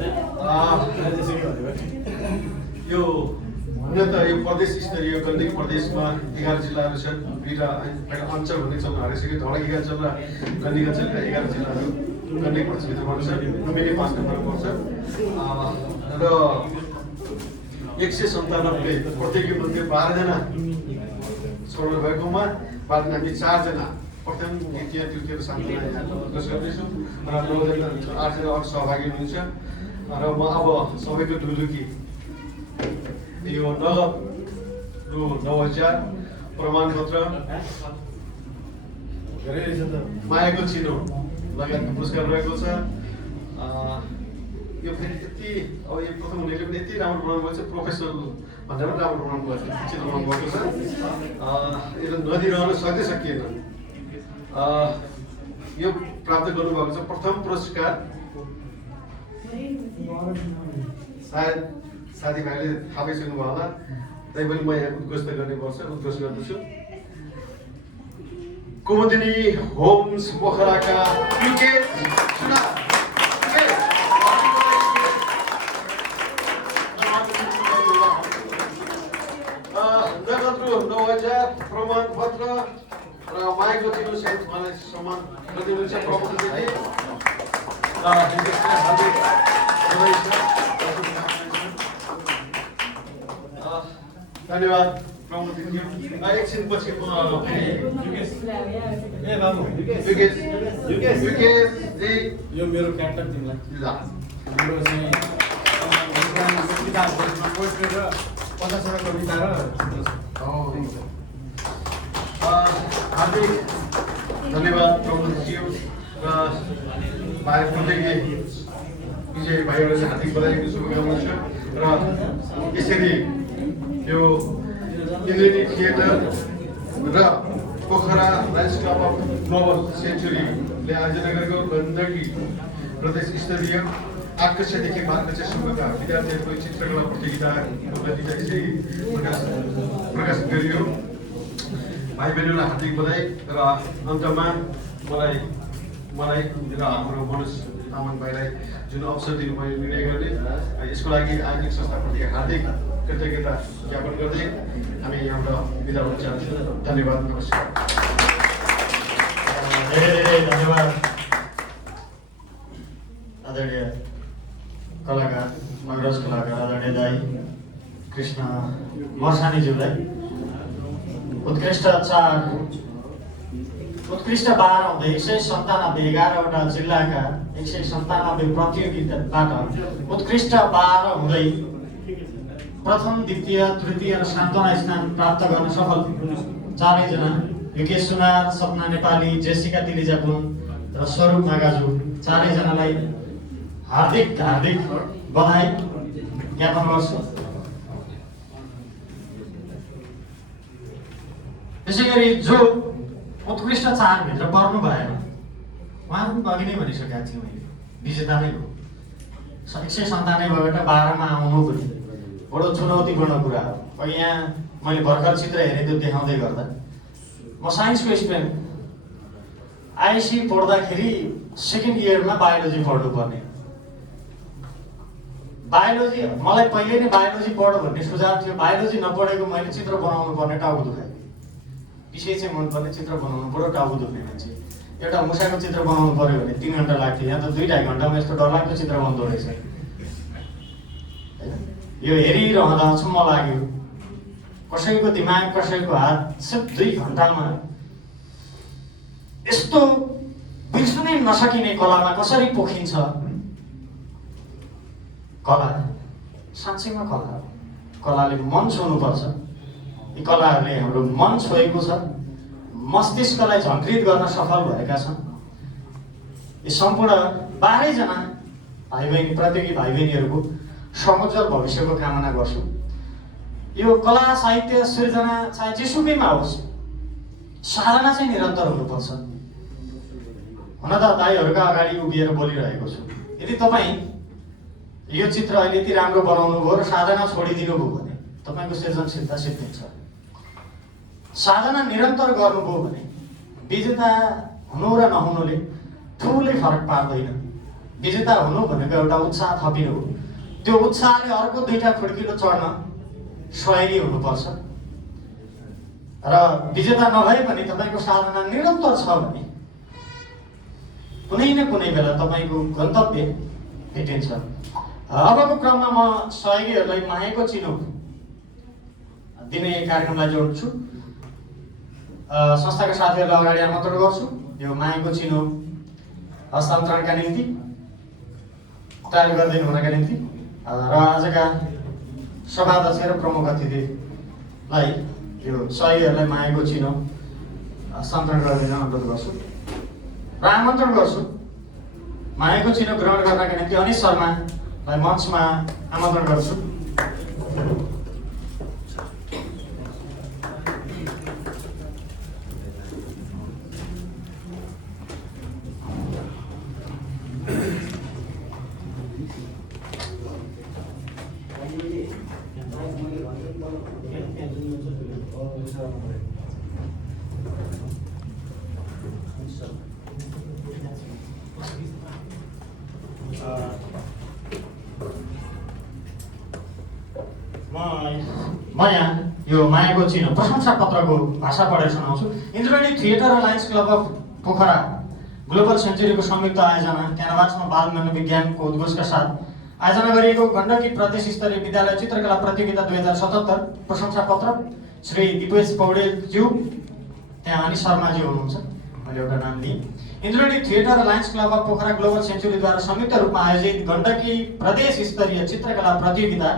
यो हुन त यो प्रदेश स्तरीय गण्डकी प्रदेशमा 11 जिल्लाहरू छन्। दुईवटा अञ्चल भन्ने चल्न हारिसक्यो। धौलागी अञ्चल र गण्डकी अञ्चलका 11 जिल्लाहरू गण्डकी प्रदेशभित्र पर्छ। लुम्बिनी 5 नम्बरमा पर्छ र 197 प्रतियोगीमध्ये 12 जना छोड्नु भएकोमा बाद हामी 4 जना प्रथम द्वितीय तृतीय र सातजना पुरस्कार गर्दैछौँ र 9 जना 8 जना अरू सहभागी हुनुहुन्छ र म अब सबैको ढुलुकी यो नगद रु 9,000 प्रमाणपत्र मायाको चिनो लगायतको पुरस्कार रहेको छ। यो फेरि यति अब यो प्रथम हुनेले पनि यति राम्रो बनाउनु भएको छ। प्रोफेसनल भन्दा पनि राम्रो बनाउनु भएको छ। चित्र बनाउनु भएको छ। यो नदिरहन सक्दै सकिएन। यो प्राप्त गर्नुभएको छ। प्रथम पुरस्कार सायद साथीभाइले थाहा पाइसक्नु भयो होला। तैपनि म यहाँ उद्घोष गर्ने पर्छ। उद्घोष गर्दछु। कुमुदिनी होम्स पोखराका युकेश सुनार नगद रु 9,000 प्रमाणपत्र र माइको चिनो सहित मलाई सम्मान गरिदिनुहुन्छ प्रमुखज्यूले। धन्यवाद प्रमुखज्यू। एकछिनपछि म युकेशजी यो मेरो क्याप्टन टिमलाई ल हाम्रो चाहिँ पोस्टर र 50वटा कविता र हार्दिक धन्यवाद प्रमुखज्यू र भाइ प्रत्येक विजय भाइहरूलाई चाहिँ हार्दिक बधाईको शुभकामना छ। र यसरी यो इन्द्रेणी थिएटर र Pokhara Lions club of Global सेन्चुरीले आयोजना गरेको गण्डकी प्रदेश स्तरीय आकर्षदेखि मार्गदर्शनका विद्यार्थीहरूको चित्रकला प्रतियोगिताको नतिजा यसरी प्रकाशित गरियो। भाइ बहिनीलाई हार्दिक बधाई र अन्तमा मलाई र हाम्रो मनोज तामाङ भाइलाई जुन अवसर दिनुभयो निर्णय गर्ने यसको लागि आयोजक संस्थाप्रति हार्दिक कृतज्ञता ज्ञापन गर्दै हामी यहाँबाट बिदा हुन चाहन्छौँ। धन्यवाद। नमस्कार। धेरै धन्यवाद आदरणीय कलाकार मगरज कलाकार आदरणीय दाई कृष्ण मर्सानीज्यूलाई। उत्कृष्ट 12 हुँदै 197 11वटा जिल्लाका 197 प्रतियोगिताबाट उत्कृष्ट 12 हुँदै प्रथम द्वितीय तृतीय र सातौं स्थान प्राप्त गर्न सफल 4 जना युकेश सुनार, सपना नेपाली, जेसिका तिलिजापुन र स्वरूप नागाजु 4 जनालाई हार्दिक बधाई ज्ञापन गर्छु। त्यसैगरी जो उत्कृष्ट 4 भित्र पर्नु भएन उहाँ पनि अघि नै भनिसकेको थिएँ मैले विजेता नै हो। 197बाट 12मा आउनु पनि बडो चुनौतीपूर्ण कुरा हो। अब यहाँ मैले भर्खर चित्र हेरेँ त्यो देखाउँदै गर्दा म साइन्सको स्टुडेन्ट आइएससी पढ्दाखेरि सेकेन्ड इयरमा बायोलोजी पढ्नुपर्ने। बायोलोजी मलाई पहिले नै बायोलोजी पढ भन्ने सुझाव थियो। बायोलोजी नपढेको मैले चित्र बनाउनु पर्ने टाउको दुखायो। विषय चाहिँ मनपर्ने चित्र बनाउनु बडो टाउको दुख्ने मान्छे। एउटा मुसाको चित्र बनाउनु पर्यो भने 3 घन्टा लाग्थ्यो। यहाँ त 2-2.5 घन्टामा यस्तो डरलाग्दो चित्र बन्दो रहेछ। यो हेरिरहँदा अचम्म लाग्यो। कसैको दिमाग कसैको हात सिर्फ 2 घन्टामा यस्तो बिर्सनै नसकिने कलामा कसरी पोखिन्छ। कला साँच्चैमा कला हो। कलाले मन छुनुपर्छ। यी कलाहरूले हाम्रो मन छोएको छ। मस्तिष्कलाई झङ्कृत गर्न सफल भएका छन्। यी सम्पूर्ण 12 जना भाइ बहिनी प्रतियोगी भाइ बहिनीहरूको समुज्जवल भविष्यको कामना गर्छु। यो कला साहित्य सृजना चाहे जेसुकैमा होस्, साधना चाहिँ निरन्तर हुनुपर्छ। हुन त दाइहरूका अगाडि उभिएर बोलिरहेको छु, यदि तपाईँ यो चित्र अहिले यति राम्रो बनाउनु भयो र साधना छोडिदिनु भयो भने तपाईँको सृजनशीलता सिद्धिन्छ। साधना निरन्तर गर्नुभयो भने विजेता हुनु र नहुनुले ठुलै फरक पार्दैन। विजेता हुनु भनेको एउटा उत्साह थपिनु हो। त्यो उत्साहले अर्को 2टा खुड्किलो चढ्न सहयोगी हुनुपर्छ। र विजेता नभए पनि तपाईँको साधना निरन्तर छ भने कुनै न कुनै बेला तपाईँको गन्तव्य भेटिन्छ। अबको क्रममा म सहयोगीहरूलाई मायाको चिनो दिने कार्यक्रमलाई जोड्छु। संस्थाका साथीहरूलाई अगाडि आमन्त्रण गर्छु यो मायाको चिनो हस्तान्तरणका निम्ति तयार गरिदिनु हुनका निम्ति। र आजका सभाध्यक्ष र प्रमुख अतिथिलाई यो सहयोगीहरूलाई मायाको चिनो हस्तान्तरण गरिदिन अनुरोध गर्छु र आमन्त्रण गर्छु। मायाको चिनो ग्रहण गर्नका निम्ति अनिश शर्मालाई मञ्चमा आमन्त्रण गर्छु। म यहाँ यो मायाको चिनो प्रशंसा पत्रको भाषा पढेर सुनाउँछु। Indreni theatre alliance Club of Pokhara Global सेन्चुरीको संयुक्त आयोजना क्यानभासमा बाल मनोविज्ञानको उद्घोषका साथ आयोजना गरिएको गण्डकी प्रदेश स्तरीय विद्यालय चित्रकला प्रतियोगिता 2077 प्रशंसा पत्र श्री दिपेश पौडेलज्यू, त्यहाँ अनिश शर्माजी हुनुहुन्छ, मैले एउटा नाम दिएँ। Indreni theatre alliance Club of Pokhara Global सेन्चुरीद्वारा संयुक्त रूपमा आयोजित गण्डकी प्रदेश स्तरीय चित्रकला प्रतियोगिता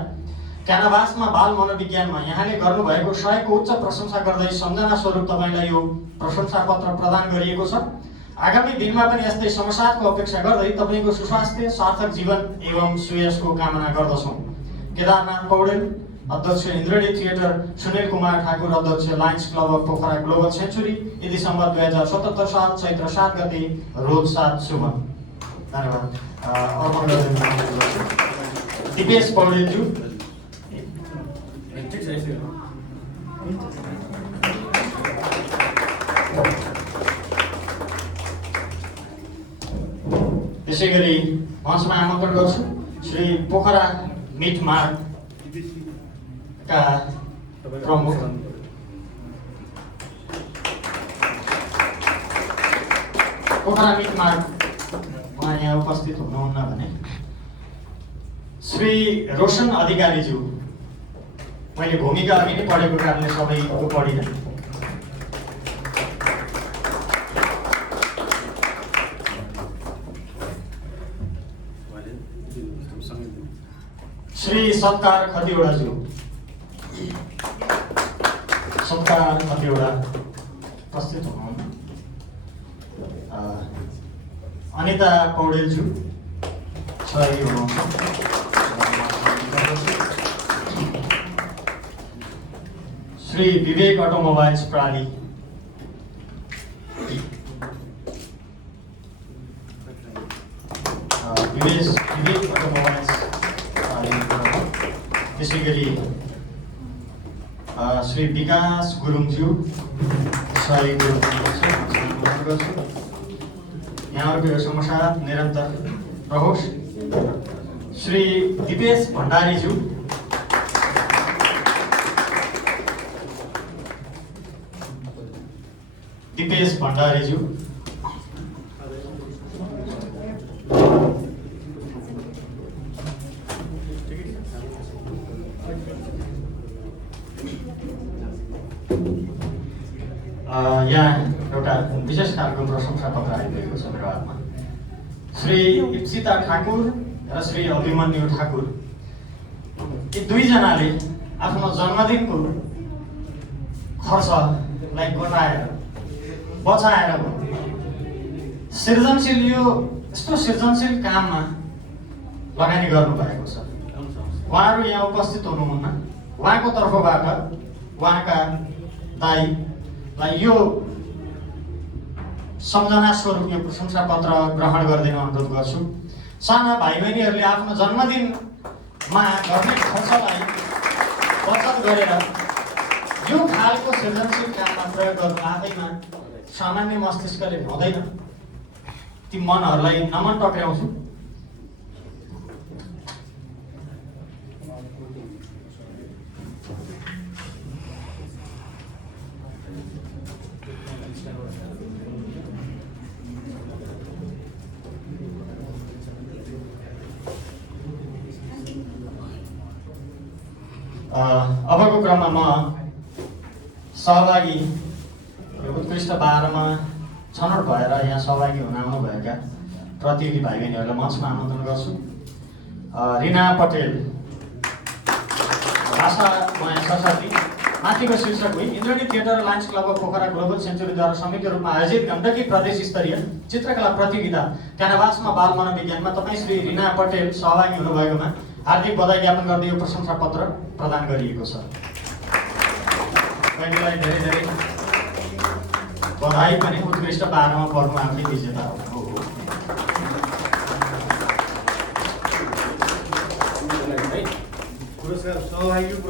क्यानभासमा बाल मनोविज्ञानमा यहाँले गर्नुभएको सहयोगको उच्च प्रशंसा गर्दै सम्झना स्वरूप तपाईँलाई यो प्रशंसा पत्र प्रदान गरिएको छ। आगामी दिनमा पनि यस्तै समसाथको अपेक्षा गर्दै तपाईँको सुस्वास्थ्य सार्थक जीवन एवं सुयशको कामना गर्दछौँ। केदारनाथ पौडेल, अध्यक्ष इन्द्रणी थिएटर, सुनिल कुमार ठाकुर, अध्यक्ष lions club of Pokhara global century, यदि सम्बत 2077 साल चैत्र 7 गते रोज 7 शुभ। धन्यवाद। अर्पण गर्दै दिपेश पौडेलज्यू। त्यसै गरी मञ्चमा आमन्त्रण गर्छु श्री पोखरा मिट मार्गका प्रमुख पोखरा मिट मार्ग उहाँ यहाँ उपस्थित हुनुहुन्न भने श्री रोशन अधिकारीज्यू, मैले भूमिका अघि नै पढेको कारणले सबैको पढिनँ। श्री सत्कार खतिवडाज्यू, सत्कार खतिवडा उपस्थित हुनुहुन्न। अनिता पौडेलज्यू सहयोगी हुनुहुन्छ। श्री विवेक अटोमोबाइल्स प्राली, विवेक अटोमोबाइल्स प्राली। त्यसै गरी श्री विकास गुरुङज्यू सहयोगी हुनुहुन्छ। यहाँहरूको यो समसाथ निरन्तर रहोस्। श्री दिपेश भण्डारीज्यू, दिपेश भण्डारीज्यू। यहाँ एउटा विशेष खालको प्रशंसा पत्र आइरहेको छ मेरो हातमा। श्री इप्सिता ठाकुर र श्री अभिमन्यु ठाकुर, यी दुईजनाले आफ्नो जन्मदिनको खर्चलाई घटाएर बचाएर भयो। सृजनशील यो यस्तो सृजनशील काममा लगानी गर्नुभएको छ। उहाँहरू यहाँ उपस्थित हुनुहुन्न। उहाँको तर्फबाट उहाँका दाइलाई यो सम्झना स्वरूप यो प्रशंसा पत्र ग्रहण गरिदिन अनुरोध गर्छु। साना भाइ बहिनीहरूले आफ्नो जन्मदिनमा गर्ने खर्चलाई बचत गरेर यो खालको सृजनशील काममा प्रयोग गर्नु आफैमा सामान्य मस्तिष्कले हुँदैन। ती मनहरूलाई नमन टक्राउँछु। अबको क्रममा म सहभागी उत्कृष्ट 12मा छनौट भएर यहाँ सहभागी हुन आउनुभएका प्रतियोगी भाइ बहिनीहरूलाई मञ्चमा आमन्त्रण गर्छु। रिना पटेल, भाषा माया सरस्वती, माथिको शीर्षक हुई Indreni theatre Lions club of Pokhara Global सेन्चुरीद्वारा संयुक्त रूपमा आयोजित गण्डकी प्रदेश स्तरीय चित्रकला प्रतियोगिता क्यानभासमा बाल मनोविज्ञानमा तपाईँ श्री रिना पटेल सहभागी हुनुभएकोमा हार्दिक बधाई ज्ञापन गर्दै यो प्रशंसा पत्र प्रदान गरिएको छ। बहिनीलाई धेरै धेरै बधाई पनि। उत्कृष्ट 12मा पढ्नु आफै विजेता हो।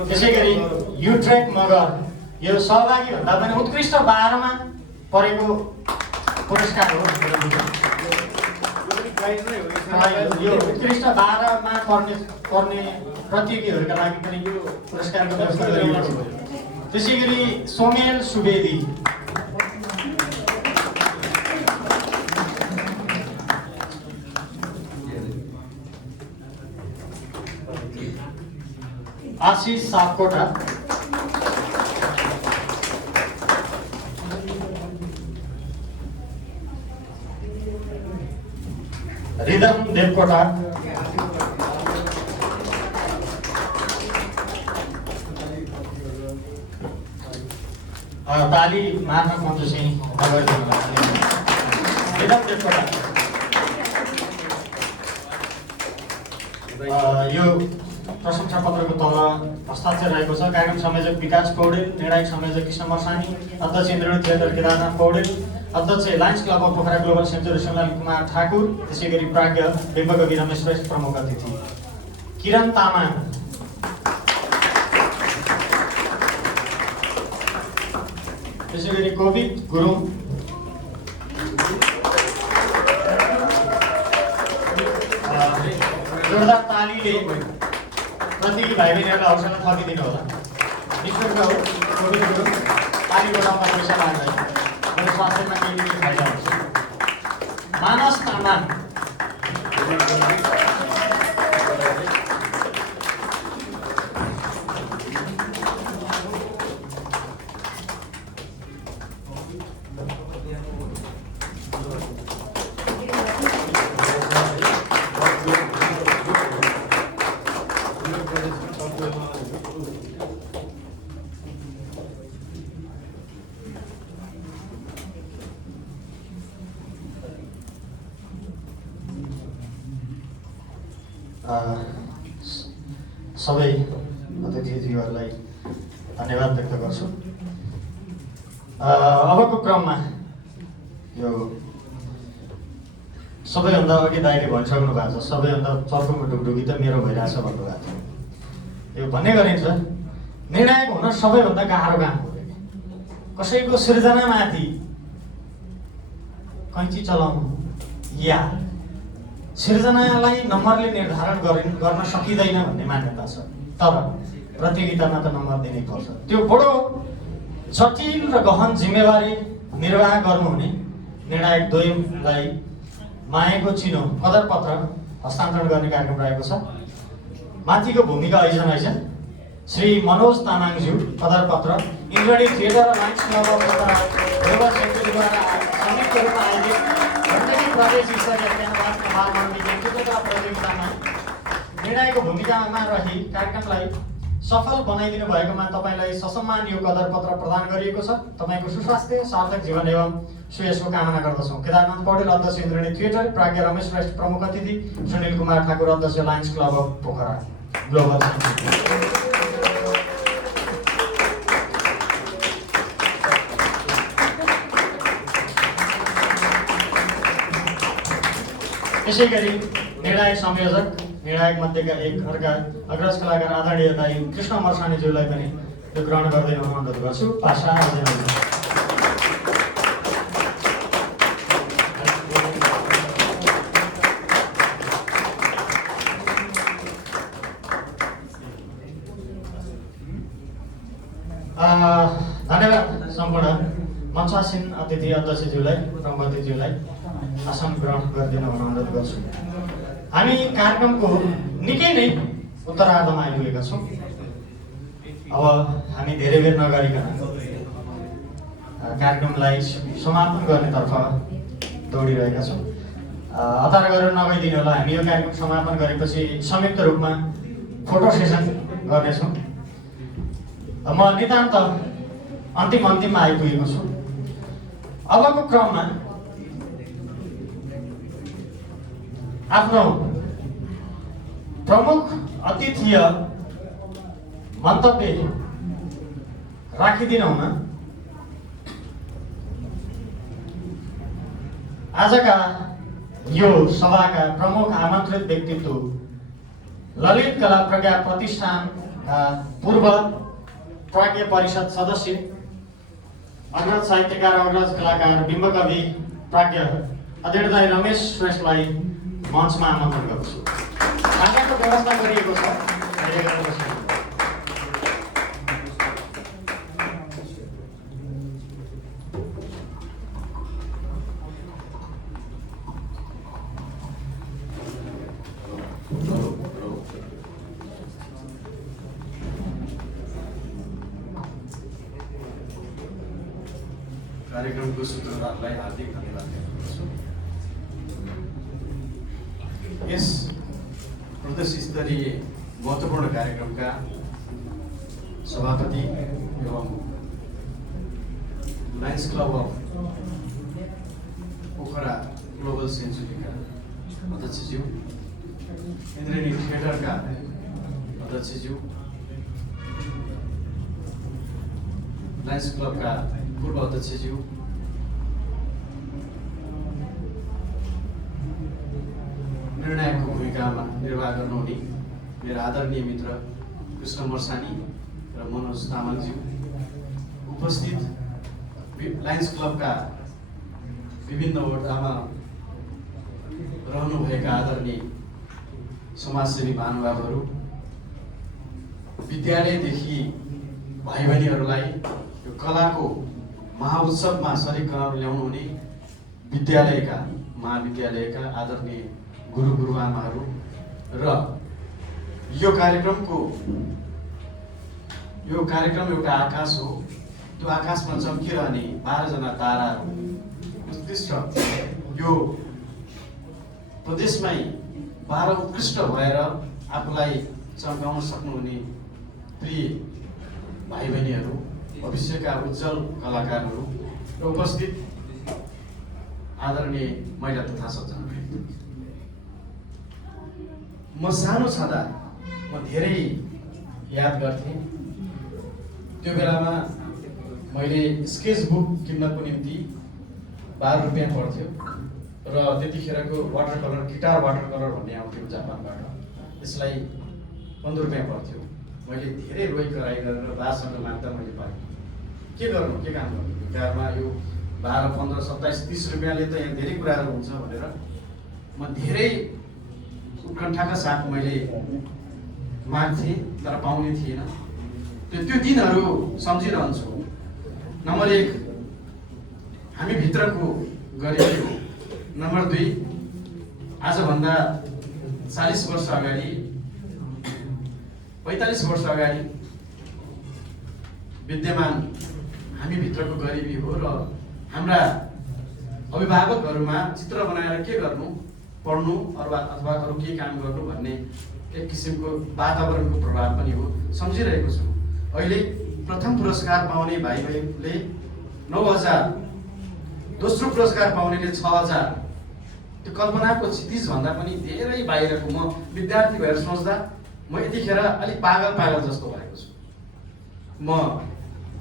त्यसै गरी युट्रेक मगर यो सहभागी भन्दा पनि उत्कृष्ट 12मा परेको पुरस्कार हो। यो उत्कृष्ट 12मा पर्ने प्रतियोगीहरूका लागि पनि यो पुरस्कारको व्यवस्था गरिएको छ। त्यसै गरी सोमेल सुवेदी, आशिष सापकोटा, रिदम देवकोटा, ताली मार्न खोज्छु चाहिँ रिदम देवकोटा। यो प्रशंसा पत्रको तल हस्ताक्षर रहेको छ। कार्यक्रम संयोजक विकास पौडेल, निर्णायक संयोजक कृष्ण मर्सानी, अध्यक्ष इन्द्रणी थिएटर केदारनाथ पौडेल, अध्यक्ष lions club of Pokhara global century Sonali Kumar Thakur, त्यसै गरी प्राज्ञ बिम्बकवि रमेश श्रेष्ठ प्रमुख अतिथि, किरण तामाङ, त्यसै गरी कोविद गुरुङ, जोरदार तालीले प्रतियोगी भाइ बहिनीहरूलाई हौसला थपिदिनु होला। निःशुल्क हो। कोविड गुरुङ, ताली बजाउँदा पैसा लाग्दैन, मेरो स्वास्थ्यमा केही न केही फाइदा हुन्छ। मानस तामाङ, सबै अतिथिज्यूहरूलाई धन्यवाद व्यक्त गर्छु। अबको क्रममा यो सबैभन्दा अघि दाइले भनिसक्नु भएको छ, सबैभन्दा चर्कोमा ढुकढुकी त मेरो भइरहेछ भन्नुभएको थियो। यो भन्ने गरिन्छ निर्णायक हुन सबैभन्दा गाह्रो काम हो। कसैको सृजनामाथि कैँची चलाउनु या सृजनालाई नम्बरले निर्धारण गर्न सकिँदैन भन्ने मान्यता छ। तर प्रतियोगितामा त नम्बर दिनै पर्छ। त्यो बडो जटिल र गहन जिम्मेवारी निर्वाह गर्नुहुने निर्णायक द्वयलाई मायाको चिनो कदर पत्र हस्तान्तरण गर्ने कार्यक्रम रहेको छ। माथिको भूमिका ऐजन श्री मनोज तामाङज्यू, कदर पत्र Indreni theatre Lions club of Pokhara Global सेन्चुरीद्वारा संयुक्त रूपमा आयोजित गण्डकी प्रदेश स्तरीय क्यानभासमा बाल मनोविज्ञान चित्रकला प्रतियोगितामा निर्णायकको भूमिकामा रही कार्यक्रमलाई सफल बनाइदिनु भएकोमा तपाईँलाई ससम्मान यो कदर पत्र प्रदान गरिएको छ। तपाईँको सुस्वास्थ्य सार्थक जीवन एवं सुयशको कामना गर्दछौँ। केदारनाथ पौडेल अध्यक्ष इन्द्रणी थिएटर, प्राज्ञ रमेश श्रेष्ठ प्रमुख अतिथि, सुनिल कुमार ठाकुर अध्यक्ष lions club of Pokhara global. यसै गरी निर्णायक संयोजक, निर्णायक मध्येका एक अर्का अग्रज कलाकार आदरणीय दाई कृष्ण मर्सानीज्यूलाई पनि यो ग्रहण गर्दै अनुरोध गर्छु। पासा धन्यवाद सम्पूर्ण मञ्चासीन अतिथि अध्यक्षज्यूलाई, प्रमुख अतिथिज्यूलाई आसन ग्रहण गरिदिनु भन्न अनुरोध गर्छु। हामी कार्यक्रमको निकै नै उत्तरार्धमा आइपुगेका छौँ। अब हामी धेरै बेर नगरिकन कार्यक्रमलाई समापन गर्नेतर्फ दौडिरहेका छौँ। हतार गरेर नगइदिनु होला। हामी यो कार्यक्रम समापन गरेपछि संयुक्त रूपमा फोटो सेसन गर्नेछौँ। म नितान्त अन्तिममा आइपुगेको छु। अबको क्रममा आफ्नो प्रमुख अतिथीय मन्तव्य राखिदिन हुन आजका यो सभाका प्रमुख आमन्त्रित व्यक्तित्व ललित कला प्रज्ञा प्रतिष्ठानका पूर्व प्राज्ञ परिषद सदस्य, अग्रज साहित्यकार, अग्रज कलाकार, बिम्बकवि, प्राज्ञ आदरणीय रमेश श्रेष्ठलाई मञ्चमा आमन्त्रण गर्छु। खानाको व्यवस्था गरिएको छ। कार्यक्रमको सूत्रधारलाई हार्दिक धन्यवाद दिन्छु। यस प्रदेश स्तरीय महत्त्वपूर्ण कार्यक्रमका सभापति एवं Lions club of Pokhara Global सेन्चुरीका अध्यक्षज्यू, इन्द्रणी थिएटरका अध्यक्षज्यू, लायन्स क्लबका पूर्व अध्यक्षज्यू, निर्णायकको भूमिकामा निर्वाह गर्नुहुने मेरा आदरणीय मित्र कृष्ण मर्सानी र मनोज तामाङज्यू, उपस्थित लायन्स क्लबका विभिन्न वडामा रहनुभएका आदरणीय समाजसेवी महानुभावहरू, विद्यालयदेखि भाइ बहिनीहरूलाई यो कलाको महाउत्सवमा सरिक गराउन ल्याउनु हुने विद्यालयका, महाविद्यालयका आदरणीय गुरु गुरुआमाहरू र यो कार्यक्रम एउटा आकाश हो। त्यो आकाशमा चम्किरहने 12 जना ताराहरू उत्कृष्ट, यो प्रदेशमै 12 उत्कृष्ट भएर आफूलाई चम्काउन सक्नुहुने प्रिय भाइ बहिनीहरू, भविष्यका उज्जवल कलाकारहरू र उपस्थित आदरणीय महिला तथा सज्जन, म सानो छँदा म धेरै याद गर्थेँ। त्यो बेलामा मैले स्केच बुक किन्नको निम्ति 12 रुपियाँ पर्थ्यो र त्यतिखेरको water colour, guitar water colour भन्ने आउँथ्यो जापानबाट, त्यसलाई 15 रुपियाँ पर्थ्यो। मैले धेरै रोइ कराइ गरेर बासँग माग्दा मैले पाएँ। के गर्नु, के काम गर्नु, गिटारमा यो 12, 15, 27, 30 रुपियाँले त यहाँ धेरै कुराहरू हुन्छ भनेर म धेरै उत्कण्ठाका साथ मैले माग्थेँ, तर पाउने थिएन। त्यो दिनहरू सम्झिरहन्छु। नम्बर 1, हामी भित्रको गरिबी हो। नम्बर 2, आजभन्दा 40 वर्ष अगाडि, 45 वर्ष अगाडि विद्यमान हामी भित्रको गरिबी हो र हाम्रा अभिभावकहरूमा चित्र बनाएर के गर्नु, पढ्नु अथवा अरू केही काम गर्नु भन्ने एक किसिमको वातावरणको प्रभाव पनि हो, सम्झिरहेको छु। अहिले प्रथम पुरस्कार पाउने भाइ बहिनीले 9,000, दोस्रो पुरस्कार पाउनेले 6,000, त्यो कल्पनाको क्षितिजभन्दा पनि धेरै बाहिरको। म विद्यार्थी भएर सोच्दा म यतिखेर अलिक पागल जस्तो भएको छु।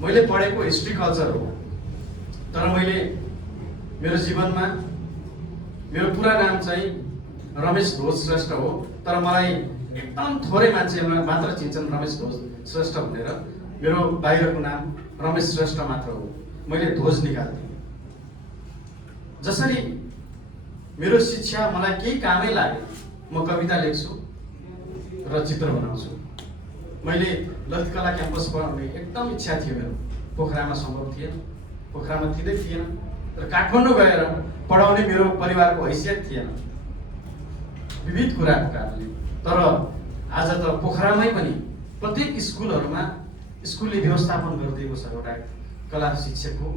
मैले पढेको हिस्ट्री कल्चर हो, तर मेरो जीवनमा मेरो पुरा नाम चाहिँ रमेश ध्वज श्रेष्ठ हो, तर मलाई एकदम थोरै मान्छेले मात्र चिन्छन् रमेश ध्वज श्रेष्ठ भनेर। मेरो बाहिरको नाम रमेश श्रेष्ठ मात्र हो। मैले ध्वज निकाल्थेँ। जसरी मेरो शिक्षा मलाई केही कामै लाग्यो, म कविता लेख्छु र चित्र बनाउँछु। मैले ललित कला क्याम्पस पढ्ने एकदम इच्छा थियो मेरो, पोखरामा सम्भव थिएन, पोखरामा थिँदै थिएन, र काठमाडौँ गएर पढाउने मेरो परिवारको हैसियत थिएन विविध कुराको कारणले। तर आज त पोखरामै पनि प्रत्येक स्कुलहरूमा स्कुलले व्यवस्थापन गरिदिएको छ एउटा कला शिक्षकको,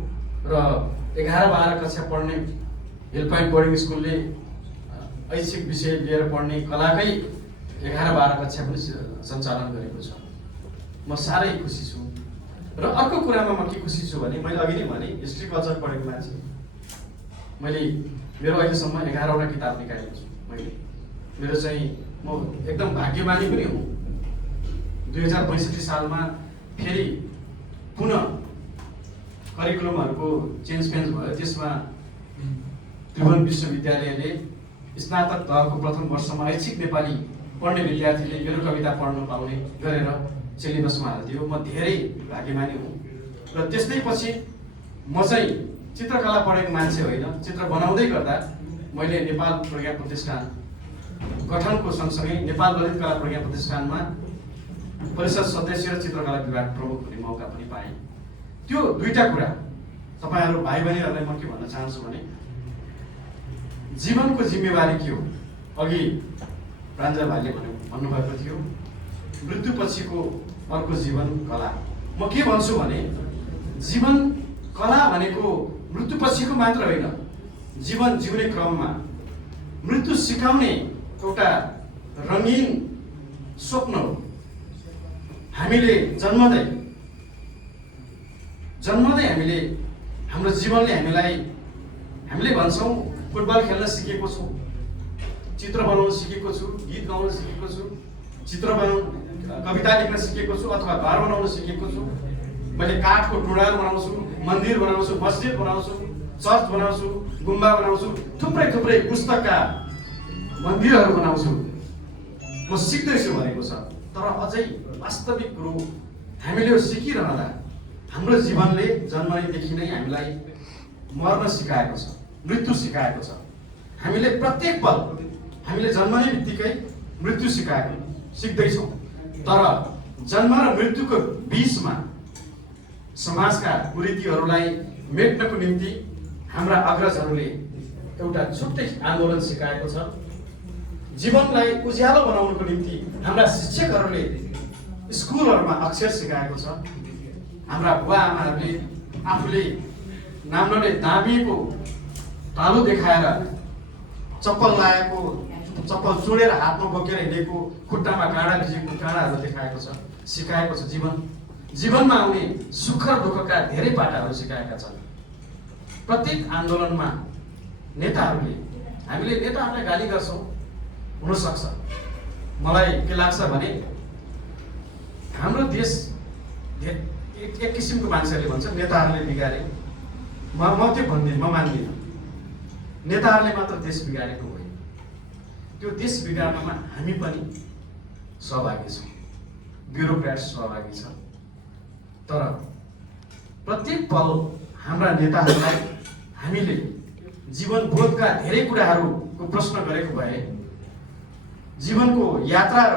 र 11-12 कक्षा पढ्ने हिल पोइन्ट बोर्डिङ स्कुलले ऐच्छिक विषय लिएर पढ्ने कलाकै 11-12 कक्षा पनि सञ्चालन गरेको छ। म साह्रै खुसी छु। र अर्को कुरामा म के खुसी छु भने, मैले अघि नै भने हिस्ट्री कल्चर पढेको मान्छे, मैले मेरो अहिलेसम्म 11वटा किताब निकालेको छु। मेरो चाहिँ म एकदम भाग्यमानी पनि हुँ। 2065 सालमा फेरि पुनः करिकुलमहरूको चेन्ज भयो। त्यसमा त्रिभुवन विश्वविद्यालयले स्नातक तहको प्रथम वर्षमा ऐच्छिक नेपाली पढ्ने विद्यार्थीले मेरो कविता पढ्न पाउने गरेर सिलेबसमा हालिदियो। म धेरै भाग्यमानी हुँ। र त्यस्तै पछि म चाहिँ चित्रकला पढेको मान्छे होइन, चित्र बनाउँदै गर्दा मैले नेपाल प्रज्ञा प्रतिष्ठान गठनको सँगसँगै नेपाल ललित कला प्रज्ञा प्रतिष्ठानमा परिषद सदस्य र चित्रकला विभाग प्रमुख हुने मौका पनि पाएँ। त्यो दुईटा कुरा तपाईँहरू भाइ बहिनीहरूलाई म के भन्न चाहन्छु भने, जीवनको जिम्मेवारी के हो? अघि प्राञ्जल भाइले भन्नुभएको थियो, मृत्यु पछिको अर्को जीवन कला। म के भन्छु भने, जीवन कला भनेको मृत्यु पछिको मात्र होइन, जीवन जिउने क्रममा मृत्यु सिकाउने एउटा रङ्गीन स्वप्न हो। हामीले जन्मदै हामीले हाम्रो जीवनले हामीले भन्छौँ फुटबल खेल्न सिकेको छु, चित्र बनाउन सिकेको छु, गीत गाउन सिकेको छु, कविता लेख्न सिकेको छु, अथवा घर बनाउन सिकेको छु। मैले काठको टुँडाहरू बनाउँछु, मन्दिर बनाउँछु, मस्जिद बनाउँछु, चर्च बनाउँछु, गुम्बा बनाउँछु, थुप्रै पुस्तकका मन्दिरहरू बनाउँछु। म सिक्दैछु भनेको छ। तर अझै वास्तविक कुरो हामीले यो सिकिरहँदा हाम्रो जीवनले जन्मनेदेखि नै हामीलाई मर्न सिकाएको छ, मृत्यु सिकाएको छ। हामीले प्रत्येक पल हामीले जन्मने बित्तिकै मृत्यु सिक्दैछौँ। तर जन्म र मृत्युको बीचमा समाजका कुरीतिहरूलाई मेट्नको निम्ति हाम्रा अग्रजहरूले एउटा छुट्टै आन्दोलन सिकाएको छ। जीवनलाई उज्यालो बनाउनको निम्ति हाम्रा शिक्षकहरूले स्कुलहरूमा अक्षर सिकाएको छ। हाम्रा बुवा आमाहरूले आफूले नाम्लोले दाबिएको तालु देखाएर चप्पल लगाएको, चप्पल चुडेर हातमा बोकेर हिँडेको, खुट्टामा काँडा भिजेको काँडाहरू देखाएको छ, सिकाएको छ। जीवनमा आउने सुख र दुःखका धेरै पाटाहरू सिकाएका छन्। प्रत्येक आन्दोलनमा हामीले नेताहरूलाई गाली गर्छौँ, हुनसक्छ। मलाई के लाग्छ भने, हाम्रो देश एक किसिमको मान्छेहरूले भन्छ नेताहरूले बिगारे। म त्यो भन्दिनँ, म मान्दिनँ। नेताहरूले मात्र देश बिगारेको होइन, त्यो देश बिगार्नमा हामी पनि सहभागी छौँ, ब्युरोक्रेट्स सहभागी छ। तर प्रत्येक पल हाम्रा नेताहरूलाई हामीले जीवनबोधका धेरै कुराहरूको प्रश्न गरेको भए, जीवनको यात्रा र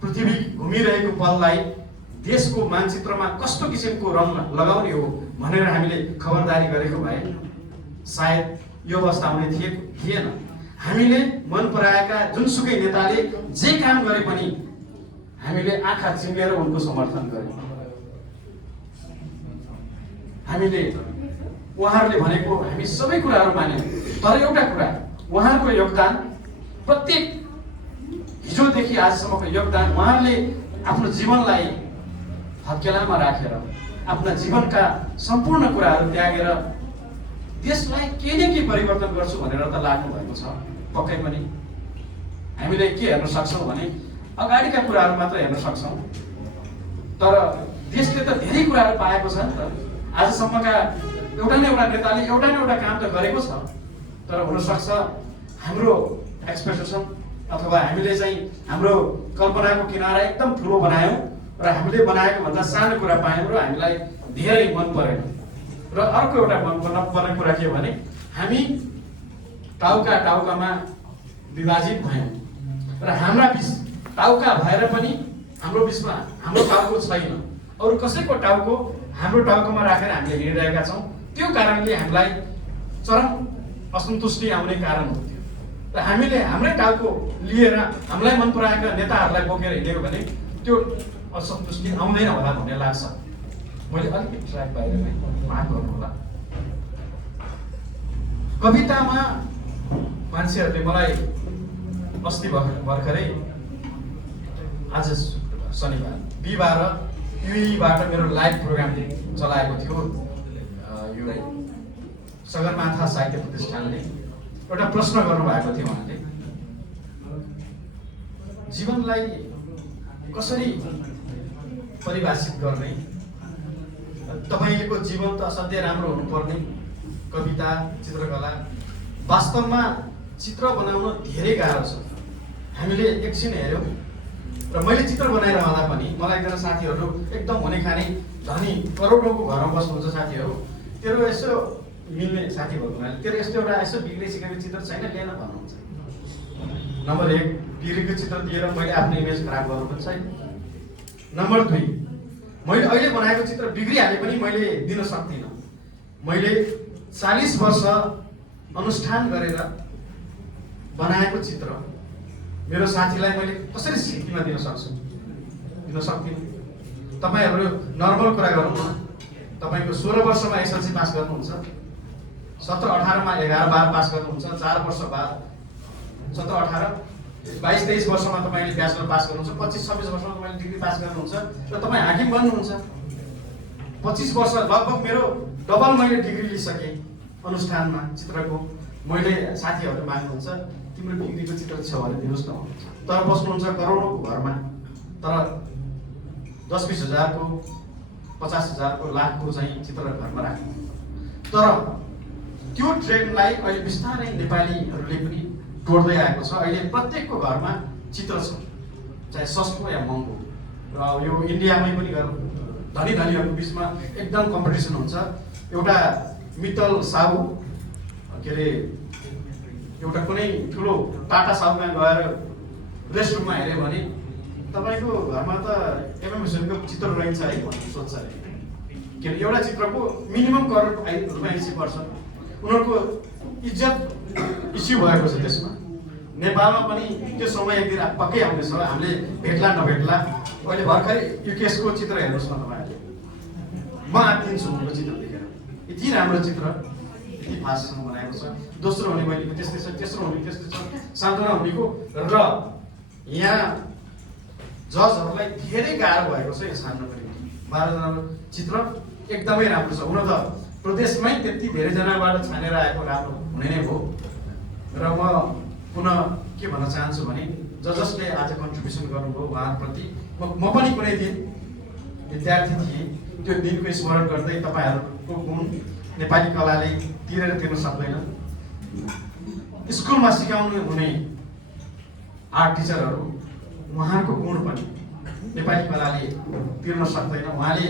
पृथ्वी घुमिरहेको पललाई देशको मानचित्रमा कस्तो किसिमको रङ लगाउने हो भनेर हामीले खबरदारी गरेको भए सायद यो अवस्था हुने थिएन। हामीले मन पराएका जुनसुकै नेताले जे काम गरे पनि हामीले आँखा चिम्लेर उनको समर्थन गर्यौँ। हामीले उहाँहरूले भनेको हामी सबै कुराहरू मान्यौँ। तर एउटा कुरा, उहाँहरूको योगदान प्रत्येक हिजोदेखि आजसम्मको योगदान उहाँहरूले आफ्नो जीवनलाई हत्केलामा राखेर आफ्ना जीवनका सम्पूर्ण कुराहरू त्यागेर देशलाई केही न केही परिवर्तन गर्छु भनेर त लाग्नु भएको छ। पक्कै पनि हामीले के हेर्न सक्छौँ भने अगाडिका कुराहरू मात्र हेर्न सक्छौँ, तर देशले त धेरै कुराहरू पाएको छ नि त। आजसम्मका एउटा न एउटा नेताले एउटा न एउटा काम त गरेको छ, तर हुनसक्छ हाम्रो एक्सपेक्टेसन अथवा हामीले चाहिँ हाम्रो कल्पनाको किनारा एकदम ठुलो बनायौँ र हामीले बनाएको भन्दा सानो कुरा पायौँ र हामीलाई धेरै मन परेन। र अर्को एउटा मन नपर्ने कुरा के भने हामी टाउकामा विभाजित भयौँ र हाम्रा बिच टाउका भएर पनि हाम्रो बिचमा हाम्रो टाउको छैन, अरू कसैको टाउको हाम्रो टाउकोमा राखेर हामीले हिँडिरहेका छौँ। त्यो कारणले हामीलाई चरम असन्तुष्टि आउने कारण हो त्यो। र हामीले हाम्रै टाउको लिएर हामीलाई मन पराएका नेताहरूलाई बोकेर हिँड्यो भने त्यो असन्तुष्टि आउँदैन होला भन्ने लाग्छ। मैले अलिकति ट्र्याक बाहिर माफ गर्नु होला। कवितामा मान्छेहरूले मलाई अस्ति भर्खरै आज शनिबार बिहिबार युबाट मेरो लाइभ प्रोग्राम चलाएको थियो। यो सगरमाथा साहित्य प्रतिष्ठानले एउटा प्रश्न गर्नुभएको थियो। उहाँले जीवनलाई कसरी परिभाषित गर्ने, तपाईँको जीवन त असाध्यै राम्रो हुनुपर्ने, कविता चित्रकला, वास्तवमा चित्र बनाउन धेरै गाह्रो छ। हामीले एकछिन हेऱ्यौँ र मैले चित्र बनाइरहँदा पनि मलाई एकजना साथीहरू एकदम हुने खाने धनी करोडौँको घरमा बस्नुहुन्छ साथीहरू, तेरो यसो मिल्ने साथीहरू हुनाले तेरो यस्तो एउटा यसो बिग्रे सिकेको चित्र छैन लिएन भन्नुहुन्छ। नम्बर 1 बिग्रेको चित्र दिएर मैले आफ्नो इमेज खराब गर्नु पनि छैन। नम्बर 2 मैले अहिले बनाएको चित्र बिग्रिहाले पनि मैले दिन सक्दिनँ। मैले 40 वर्ष अनुष्ठान गरेर बनाएको चित्र मेरो साथीलाई मैले कसरी सिद्धिमा दिन सक्छु? दिन सक्दिनँ। तपाईँहरू नर्मल कुरा गरौँ न, तपाईँको 16 वर्षमा एसएलसी पास गर्नुहुन्छ, 17-18 मा 11-12 पास गर्नुहुन्छ, 4 वर्ष बाद 17-18 22-23 वर्षमा तपाईँले ब्याचलर पास गर्नुहुन्छ, 25-26 वर्षमा तपाईँले डिग्री पास गर्नुहुन्छ र तपाईँ हाकिम बन्नुहुन्छ। 25 वर्ष लगभग मेरो डबल मैले डिग्री लिइसकेँ अनुष्ठानमा चित्रको। मैले साथीहरू माग्नुहुन्छ तिम्रो डिग्रीको चित्र छ भने दिनुहोस् न भन्नुहुन्छ, तर बस्नुहुन्छ करोडौँको घरमा, तर 10-20 हजारको 50 हजारको लाखको चाहिँ चित्र घरमा राख्नु। तर त्यो ट्रेन्डलाई अहिले बिस्तारै नेपालीहरूले पनि तोड्दै आएको छ। अहिले प्रत्येकको घरमा चित्र छ, चाहे सस्तो या महँगो। र यो इन्डियामै पनि गरौँ, धनी धनीहरूको बिचमा एकदम कम्पिटिसन हुन्छ। एउटा मित्तल साहु के अरे एउटा कुनै ठुलो टाटा साहुमा गएर रेस्टरुममा हेऱ्यो भने तपाईँको घरमा त एमएम हुसैनको चित्र रहन्छ है भन्ने सोध्छ अरे। के अरे एउटा चित्रको मिनिमम करोड रुपियाँ इस्यु पर्छ। उनीहरूको इज्जत इस्यु भएको छ त्यसमा। नेपालमा पनि त्यो समय एक दिन पक्कै आउनेछ, हामीले भेट्ला नभेट्ला। अहिले भर्खरै युकेशको चित्र हेर्नुहोस् न तपाईँहरूले, म आत्तिन्छु उनको चित्र देखेर। यति राम्रो चित्र, यति फास्टसँग बनाएको छ। दोस्रो हुने बहिनीको त्यस्तै छ, तेस्रो हुने त्यस्तै छ, सान्तना हुनेको। र यहाँ जजहरूलाई धेरै गाह्रो भएको छ यो छान्नको निम्ति। 12 जनाको चित्र एकदमै राम्रो छ। हुन त प्रदेशमै त्यति धेरैजनाबाट छानेर आएको राम्रो हुने नै हो। र म पुनः के भन्न चाहन्छु भने जसले आज कन्ट्रिब्युसन गर्नुभयो उहाँहरूप्रति म पनि कुनै दिन विद्यार्थी थिएँ। त्यो दिनको स्मरण गर्दै तपाईँहरूको गुण नेपाली कलाले तिर्न सक्दैन। स्कुलमा सिकाउनु हुने आर्ट टिचरहरू उहाँहरूको गुण पनि नेपाली कलाले तिर्न सक्दैन। उहाँले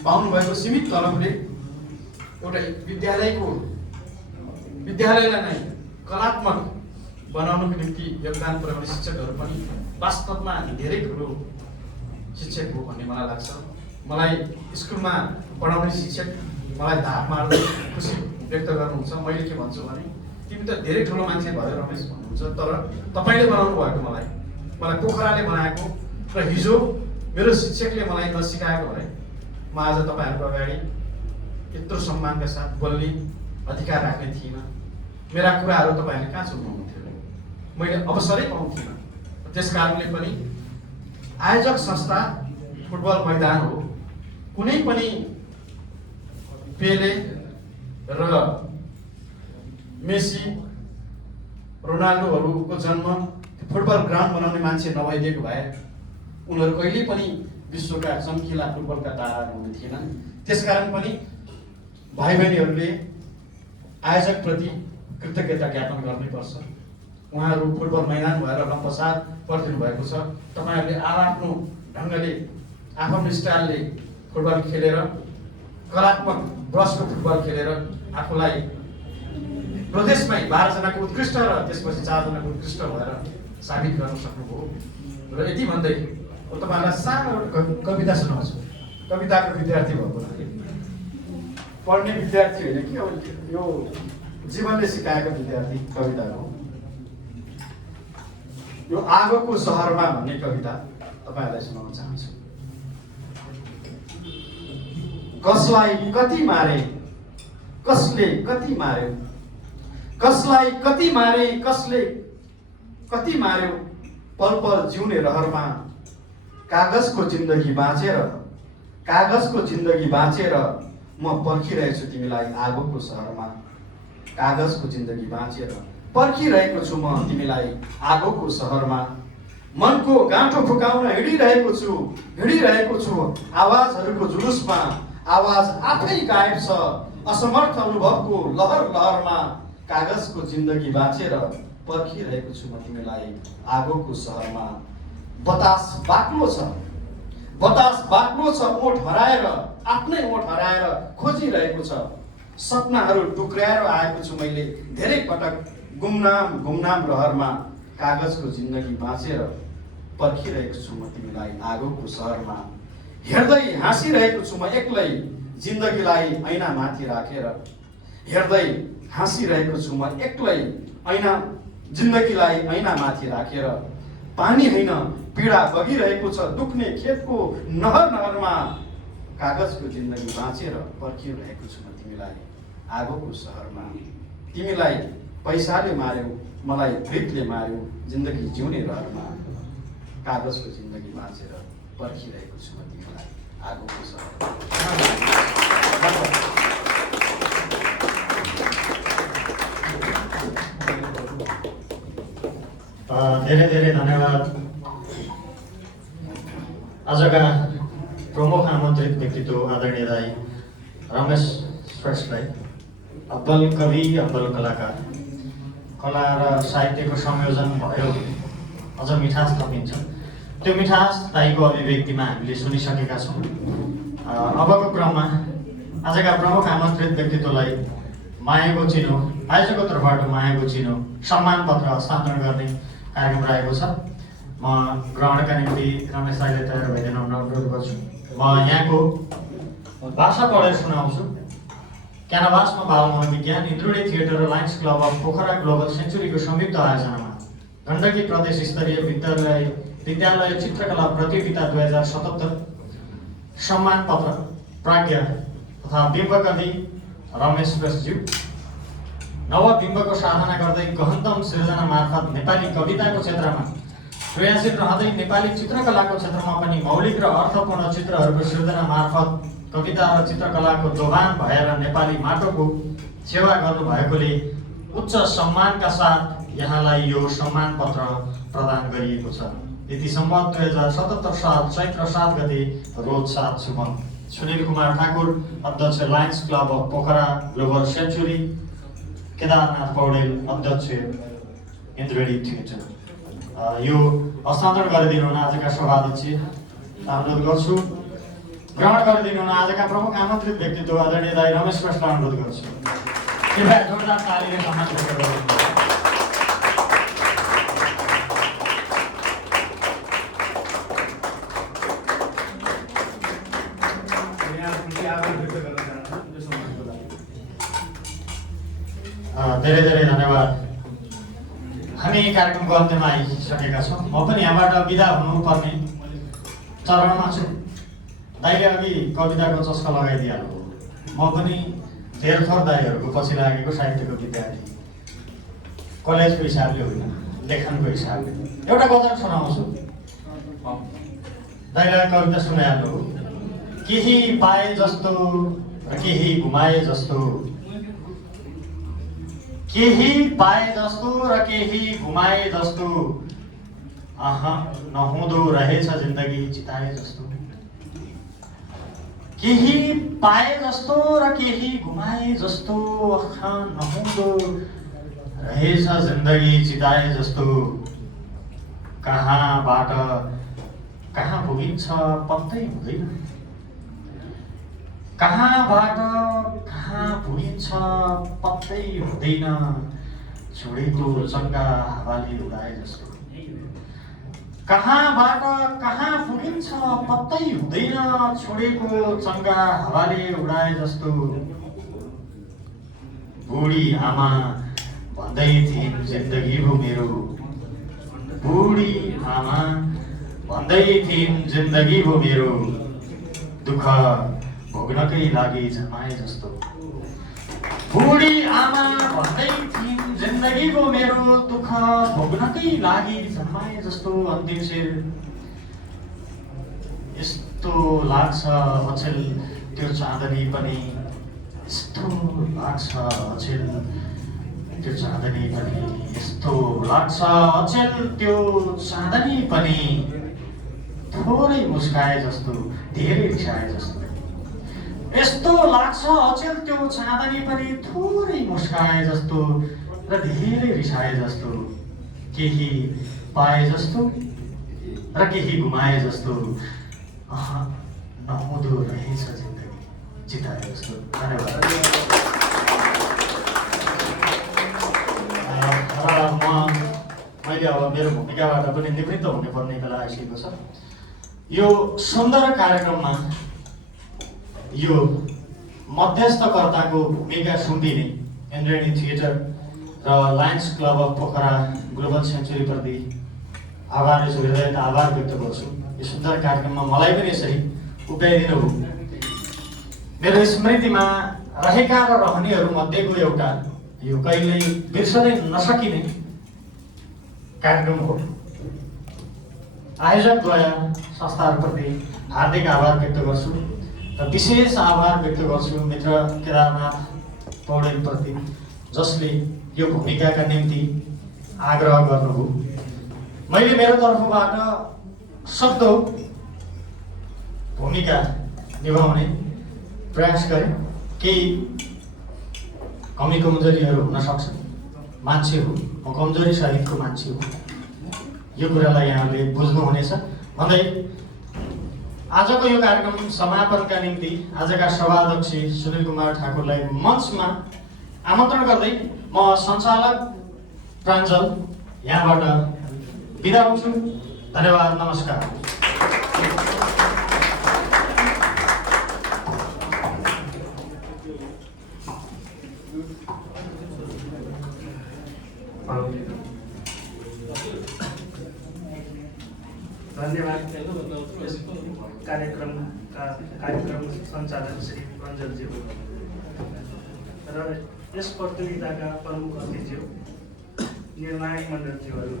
पाउनुभएको सीमित तलबले एउटा विद्यालयलाई नै कलात्मक बनाउनको निम्ति योगदान पुर्याउने शिक्षकहरू पनि वास्तवमा धेरै ठुलो शिक्षक हो भन्ने मलाई लाग्छ। मलाई स्कुलमा पढाउने शिक्षक मलाई धाप मार्दै खुसी व्यक्त गर्नुहुन्छ। मैले के भन्छु भने तिमी त धेरै ठुलो मान्छे भयो रमेश भन्नुहुन्छ, तर तपाईँले बनाउनु भएको मलाई पोखराले बनाएको र हिजो मेरो शिक्षकले मलाई नसिकाएको भए म आज तपाईँहरूको अगाडि यत्रो सम्मानका साथ बोल्ने अधिकार राख्ने थिइनँ। मेरा कुराहरू तपाईँहरूले कहाँ सुन्नुहुन्थ्यो? मैले अवसरै पाउँथिनँ। त्यस कारणले पनि आयोजक संस्था फुटबल मैदान हो। कुनै पनि पेले र मेसी रोनाल्डोहरूको जन्म फुटबल ग्राउन्ड बनाउने मान्छे नभइदिएको भए उनीहरू कहिल्यै पनि विश्वका चम्किला फुटबलका ताराहरू हुने थिएनन्। त्यसकारण पनि भाइ बहिनीहरूले आयोजकप्रति कृतज्ञता ज्ञापन गर्नुपर्छ। उहाँहरू फुटबल मैदान भएर रम्पसार परिदिनु भएको छ। तपाईँहरूले आफ्नो ढङ्गले आफ्नो स्टाइलले फुटबल खेलेर कलात्मक ब्रसको फुटबल खेलेर आफूलाई प्रदेशमै 12 जनाको उत्कृष्ट र त्यसपछि 4 जनाको उत्कृष्ट भएर साबित गर्न सक्नुभयो। र यति भन्दै तपाईँहरूलाई सानो कविता सुनाउँछु। कविताको विद्यार्थी भएको हुनाले पढ्ने विद्यार्थी होइन कि अब यो जीवनले सिकाएको विद्यार्थी कविता हो। यो आगोको सहरमा भन्ने कविता तपाईँहरूलाई सुनाउन चाहन्छु। कसलाई कति मारे, कसले कति मार्यो, कसलाई कति मारे, कसले कति मार्यो, पल पल जिउने रहरमा कागजको जिन्दगी बाँचेर, कागजको जिन्दगी बाँचेर म पर्खिरहेछु तिमीलाई आगोको सहरमा। कागजको जिन्दगी बाँचेर पर्खिरहेको छु म तिमीलाई आगोको सहरमा। मनको गाँठो फुकाउन हिँडिरहेको छु आवाजहरूको जुलुसमा। आवाज आफै गायब छ असमर्थ अनुभवको लहर लहरमा। कागजको जिन्दगी बाँचेर पर्खिरहेको छु म तिमीलाई आगोको सहरमा। बतास बाक्लो छ, बतास बाक्लो छ, ओठ हराएर आफ्नै ओठ हराएर खोजिरहेको छ। सपनाहरू टुक्र्याएर आएको छु मैले धेरै पटक गुमनाम रहरमा। कागजको जिन्दगी बाँचेर पर्खिरहेको छु म तिमीलाई आगोको सहरमा। हेर्दै हाँसिरहेको छु म एक्लै जिन्दगीलाई ऐना माथि राखेर। हेर्दै हाँसिरहेको छु म एक्लै जिन्दगीलाई ऐना माथि राखेर। पानी होइन पीडा बगिरहेको छ दुख्ने खेतको नहरमा। कागजको जिन्दगी बाँचेर पर्खिरहेको छु म तिमीलाई आगोको सहरमा। तिमीलाई पैसाले मार्यो, मलाई प्रीतले मार्यो, जिन्दगी जिउने रहरमा। कागजको जिन्दगी बाँचेर पर्खिरहेको छु म तिमीलाई आगोको सहरमा। धेरै धेरै धन्यवाद आजका प्रमुख आमन्त्रित व्यक्तित्व आदरणीय दाई रमेश श्रेष्ठलाई। अब्बल कवि, अब्बल कलाकार। कला र साहित्यको संयोजन भयो अझ मिठास थपिन्छ। त्यो मिठास दाईको अभिव्यक्तिमा हामीले सुनिसकेका छौँ। अबको क्रममा आजका प्रमुख आमन्त्रित व्यक्तित्वलाई मायाको चिनो, आयोजकको तर्फबाट मायाको चिनो सम्मान पत्र हस्तान्तरण गर्ने कार्यक्रम रहेको छ। म ग्रहणका निम्ति रमेश दाईले तयार भइदिन अनुरोध गर्छु। म यहाँको भाषा पढेर सुनाउँछु। क्यानभासमा बाल मनोविज्ञान, इन्द्रुणी थिएटर र Lions club of Pokhara Global सेन्चुरीको संयुक्त आयोजनामा गण्डकी प्रदेश स्तरीय विद्यालय चित्रकला प्रतियोगिता 2077 सम्मान पत्र प्राज्ञ तथा बिम्बकवि रमेश श्रेष्ठज्यू। नवबिम्बको साधना गर्दै गहनतम सृजना मार्फत नेपाली कविताको क्षेत्रमा प्रयासशील रहँदै नेपाली चित्रकलाको क्षेत्रमा पनि मौलिक र अर्थपूर्ण चित्रहरूको सृजना मार्फत कविता र चित्रकलाको दोभान भएर नेपाली माटोको सेवा गर्नुभएकोले उच्च सम्मानका साथ यहाँलाई यो सम्मान पत्र प्रदान गरिएको छ। यति सम्बत 2077 साल चैत्र 7 गते रोज 7 शुभ। सुनिल कुमार ठाकुर, अध्यक्ष lions club of Pokhara global century. Kedarnath Paudel, अध्यक्ष इन्द्रुणी थिएटर। यो हस्तान्तरण गरिदिनु हुन आजका सभाध्यक्ष अनुरोध गर्छु। ग्रहण गरिदिनु हुन आजका प्रमुख आमन्त्रित व्यक्तित्व आदरणीय दाई रमेश श्रेष्ठलाई अनुरोध गर्छु। कृपया जोरदार तालीले सम्मान व्यक्त गर्नुहोस्। धेरै धेरै धन्यवाद। हामी कार्यक्रमको अन्त्यमा आइसकेका छौँ। म पनि यहाँबाट बिदा हुनुपर्ने चरणमा छु। दाइले अघि कविताको चस्का लगाइदिइहाल्नु। म पनि धेरथोर दाइहरूको पछि लागेको साहित्यको विद्यार्थी, कलेजको हिसाबले होइन, लेखनको हिसाबले एउटा गजल सुनाउँछु। दाइलाई कविता सुनाइहाल्नु। केही पाए जस्तो र केही गुमाए जस्तो, केही पाए जस्तो र केही गुमाए जस्तो, नहुँदो रहेछ जिन्दगी चिताए जस्तो। केही पाए जस्तो र केही गुमाए जस्तो, नहुँदो रहेछ जिन्दगी चिताए जस्तो। कहाँबाट कहाँ पुगिन्छ पत्तै हुँदैन, कहाँबाट कहाँ पुगिन्छ पत्तै हुँदैन, छोडेको चङ्गा हावाले उडाए जस्तो। कहाँबाट कहाँ पुगिन्छ पत्तै हुँदैन, छोडेको चङ्गा हावाले उडाए जस्तो। बुढी आमा भन्दै थिइन् जिन्दगी हो मेरो, बुढी आमा भन्दै थिइन् जिन्दगी हो मेरो, दुःख भोग्नकै लागि जन्माए जस्तो। बुढी आमा भन्दै थिइन् जिन्दगी हो मेरो, दुःख भोग्नकै लागि जन्माए जस्तो। अन्तिम शेर यस्तो लाग्छ अचेल त्यो चाँदनी पनि, यस्तो लाग्छ अचेल त्यो चाँदनी पनि, यस्तो लाग्छ अचेल त्यो चाँदनी पनि, थोरै मुस्काए जस्तो धेरै रिसाए जस्तो। यस्तो लाग्छ अचेल त्यो चाँदनी पनि, थोरै मुस्काए जस्तो र धेरै रिसाए जस्तो। केही पाए जस्तो र केही गुमाए जस्तो, नहुँदो रहेछ जिन्दगी चिताए जस्तो। धन्यवाद। मैले अब मेरो भूमिकाबाट पनि निवृत्त हुनुपर्ने बेला आइसकेको छ। यो सुन्दर कार्यक्रममा यो मध्यस्थकर्ताको भूमिका सुम्पिने इन्द्रेणी थिएटर र Lions club of Pokhara Global सेन्चुरीप्रति आभार हृदयका आभार व्यक्त गर्छु। यो सुन्दर कार्यक्रममा मलाई पनि यसरी उभ्याइदिनु भयो। मेरो स्मृतिमा रहेका र रहनेहरू मध्येको एउटा यो कहिल्यै बिर्सनै नसकिने कार्यक्रम हो। आयोजकद्वारा संस्थाहरूप्रति हार्दिक आभार व्यक्त गर्छु र विशेष आभार व्यक्त गर्छु मित्र केदारनाथ पौडेलप्रति, जसले यो भूमिकाका निम्ति आग्रह गर्नुभयो। मैले मेरो तर्फबाट सक्दो भूमिका निभाउने प्रयास गरेँ। केही कमी कमजोरीहरू हुन सक्छ, मान्छे हो, म कमजोरी सहितको मान्छे हो, यो कुरालाई यहाँले बुझ्नुहुनेछ भन्दै आजको यो कार्यक्रम समापनका निम्ति आजका सभाध्यक्ष सुनिल कुमार ठाकुरलाई मञ्चमा आमन्त्रण गर्दै म सञ्चालक प्राञ्जल यहाँबाट बिदा हुन्छु। धन्यवाद, नमस्कार। धन्यवाद कार्यक्रम सञ्चालक श्री प्रञ्जलज्यू र यस प्रतियोगिताका प्रमुख अतिथिज्यू, निर्णायक मण्डलज्यूहरू,